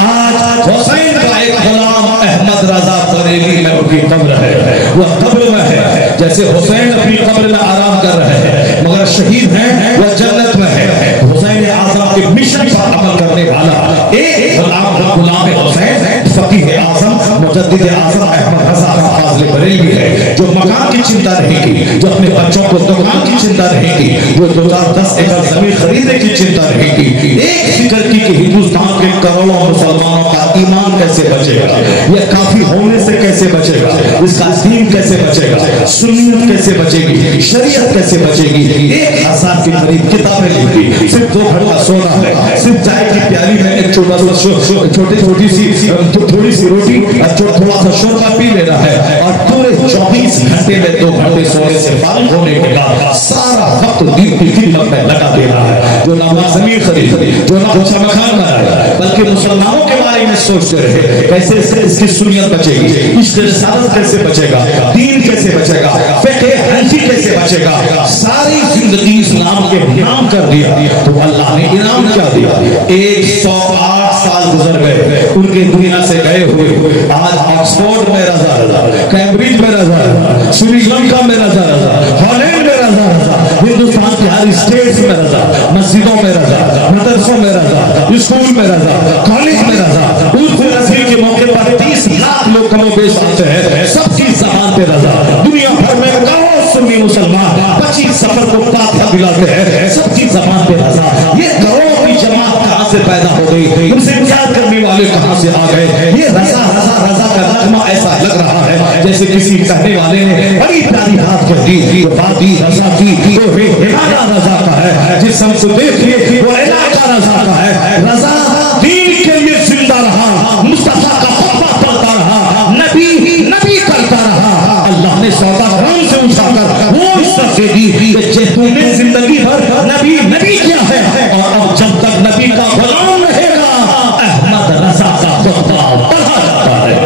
آج حسین کا ایک غلام احمد رضا بریلی میں ان کی قبر ہے، وہ قبر میں ہے، جیسے حسین اپنی قبر میں آرام کر رہے ہیں مگر شہید ہیں، وہ جنت میں ہے۔ حسین اعظم کے مشن پر عمل کرنے والا ایک غلام حسین فقیہ اعظم مجدد اعظم احمد رضا فاضل بریلوی ہے، جو مکان کی چنتا نہیں کی، جو اپنے بچوں کو دکان کی چنتا نہیں کی، جو 2010 ایکڑ زمین خریدنے کی چنتا نہیں کی، ایک فکر کی کہ ہندوستان کے کروڑوں مسلمانوں کا ایمان کیسے بچے گا، یہ کافی ہونے سے کیسے بچے گا، اس کا دین کیسے بچے گا، سنیت کیسے بچے گی، شریعت کیسے بچے گی۔ 1000 کے قریب کتابیں لکھی، صرف 2 گھڑ کا سونا ہے، صرف چائے کی پیالی میں ایک چھوٹا سا چھوٹی سی تھوڑی سی روٹی اور تھوڑا سا شوربہ پی لینا ہے، اور پورے 24 گھنٹے میں 2 گھنٹے سونے سے فارغ ہونے کے بعد سارا وقت دین کی خدمت میں لگا دینا ہے، جو نہ زمین خریدی، جو نہ اچھا مکان بنایا، بلکہ مسلمانوں کے بارے میں سوچتے رہے کیسے اس کی سنیت بچے گی، عشق رسالت کیسے بچے گا، دین کیسے بچے گا، فقہ حنفی کیسے بچے گا، ساری زندگی اسلام کے نام کر دیا تو اللہ نے انعام کیا دیا۔ 108 سال گزر گئے ان کے دنیا سے گئے ہوئے، آج آکسفورڈ میں رضا، کیمبرج میں رضا، سری لنکا میں رضا، ہالینڈ میں رضا، ہندوستان کے ہر اسٹیٹس میں رضا، مسجدوں میں رضا، مدرسوں میں رضا، اسکول میں رضا، کالج میں رضا، اس رضی کے موقع پر 30 لاکھ لوگ کم و بیش آتے ہیں، سب کی زبان پہ رضا، دنیا بھر میں کروڑ سنی مسلمان 25 سفر کو فاتحہ دلاتے ہیں، سب کی زبان پہ رضا۔ یہ کروڑ کی جماعت کہاں سے پیدا ہو گئی، ان سے انکار کرنے والے کہاں سے آ گئے؟ یہ رضا رضا رضا کا نغمہ ایسا لگ رہا ہے جیسے کسی کہنے والے نے بڑی پیاری بات کہہ دی، وادی رضا کی وہ ہمارا رضا کا ہے، جس ہم کو دیکھیے وہ علاقہ رضا کا ہے۔ رضا دین کے لیے زندہ رہا، مصطفیٰ کا خطبہ پڑھتا رہا، نبی کرتا رہا، اللہ نے سوداگران سے اٹھا کر وہ عزت دے دی کہ جیتوں نے زندگی بھر نبی کیا ہے، اور اب جب تک نبی کا غلام رہے گا احمد رضا کا خطبہ پڑھا جاتا ہے۔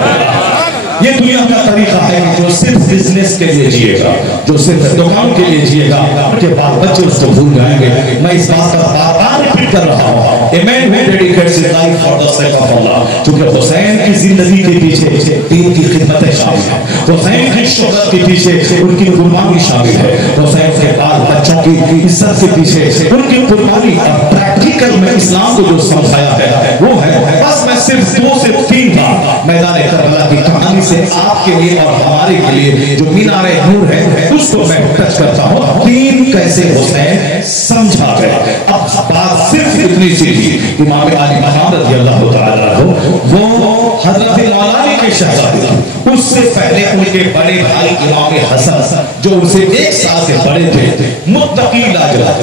یہ دنیا کا طریقہ ہے کہ جو صرف بزنس کے لیے جیے گا، جو صرف دکان کے لیے جیے گا، ان کے بعد بچے اس کو بھول جائیں گے۔ میں اس بات کا بار بار ریپیٹ کر رہا ہوں، a man who dedicates his life for the sake of Allah، کیونکہ حسین کی زندگی کے پیچھے دین کی خدمتیں شامل ہیں، حسین کی شہرت کے پیچھے ان کی قربانی شامل ہے، حسین کے بال بچوں کی عزت کے پیچھے ان کی قربانی، اور پریکٹیکل میں اسلام کو جو سمجھایا ہے وہ ہے۔ بس میں صرف 2 سے 3 بار میدان کربلا کی کہانی سے آپ کے لیے اور ہمارے کے لیے جو مینار نور ہے اس کو میں ٹچ کرتا ہوں، دین کیسے حسین سمجھا گیا۔ اب بات صرف اتنی سی تھی، امام علی مقام رضی اللہ تعالیٰ عنہ وہ حضرت مولا کے شہزادے، اس سے پہلے ان کے بڑے بھائی امام حسن جو ان سے 1 سال سے بڑے تھے، متقی لاجواب،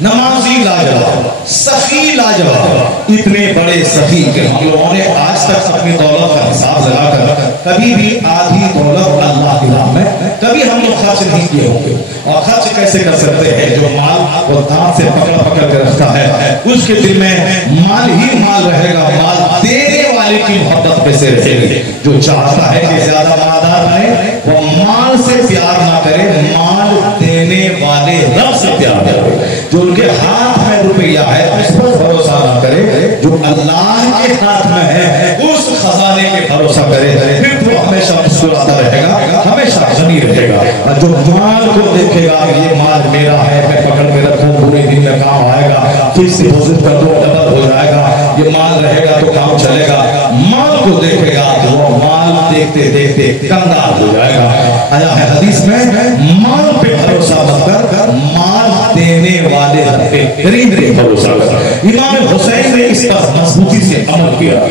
نمازی لاجواب، سخی لاجواب، اتنے بڑے سخی کہ ہم لوگوں نے آج تک اپنی دولت کا حساب لگا کر کبھی بھی آدھی دولت اللہ کی راہ میں کبھی ہم لوگ خرچ نہیں کیے ہوں گے۔ اور خرچ کیسے کر سکتے ہیں؟ جو مال وہ دان سے پکڑ کے رکھتا ہے اس کے دل میں مال ہی مال رہے گا، مال دینے والے کی محبت میں سے رہے گی۔ جو چاہتا ہے کہ زیادہ مالدار بنے وہ مال سے پیار نہ کرے، مال دینے والے رب سے پیار کرے۔ جو ان کے ہاتھ میں روپیہ ہے اس پر بھروسہ نہ کرے، جو اللہ کے ہاتھ میں ہے اس خزانے کے بھروسہ کرے، پھر وہ ہمیشہ مسکراتا رہے گا، ہمیشہ غنی رہے گا۔ اور جو مال کو دیکھے گا یہ مال میرا ہے، میں پکڑ کے رکھوں، پورے دن میں کام آئے گا، فکس ڈپوزٹ کر دو ڈبل ہو جائے گا، یہ مال رہے گا تو کام چلے گا، مال کو دیکھے گا تو وہ مال دیکھتے دیکھتے کنگال ہو جائے گا۔ آیا ہے حدیث میں مال پہ بھروسہ مت کر، مال دینے والے پہ قریب بھروسہ کر۔ امام حسین نے اس پر مضبوطی سے عمل کیا،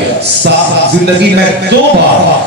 زندگی میں 2 بار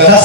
10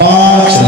5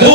2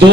2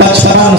55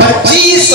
25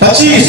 25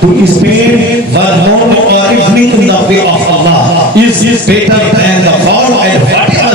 To spend one more or evening in the way of Allah is better than the fall and whatever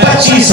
25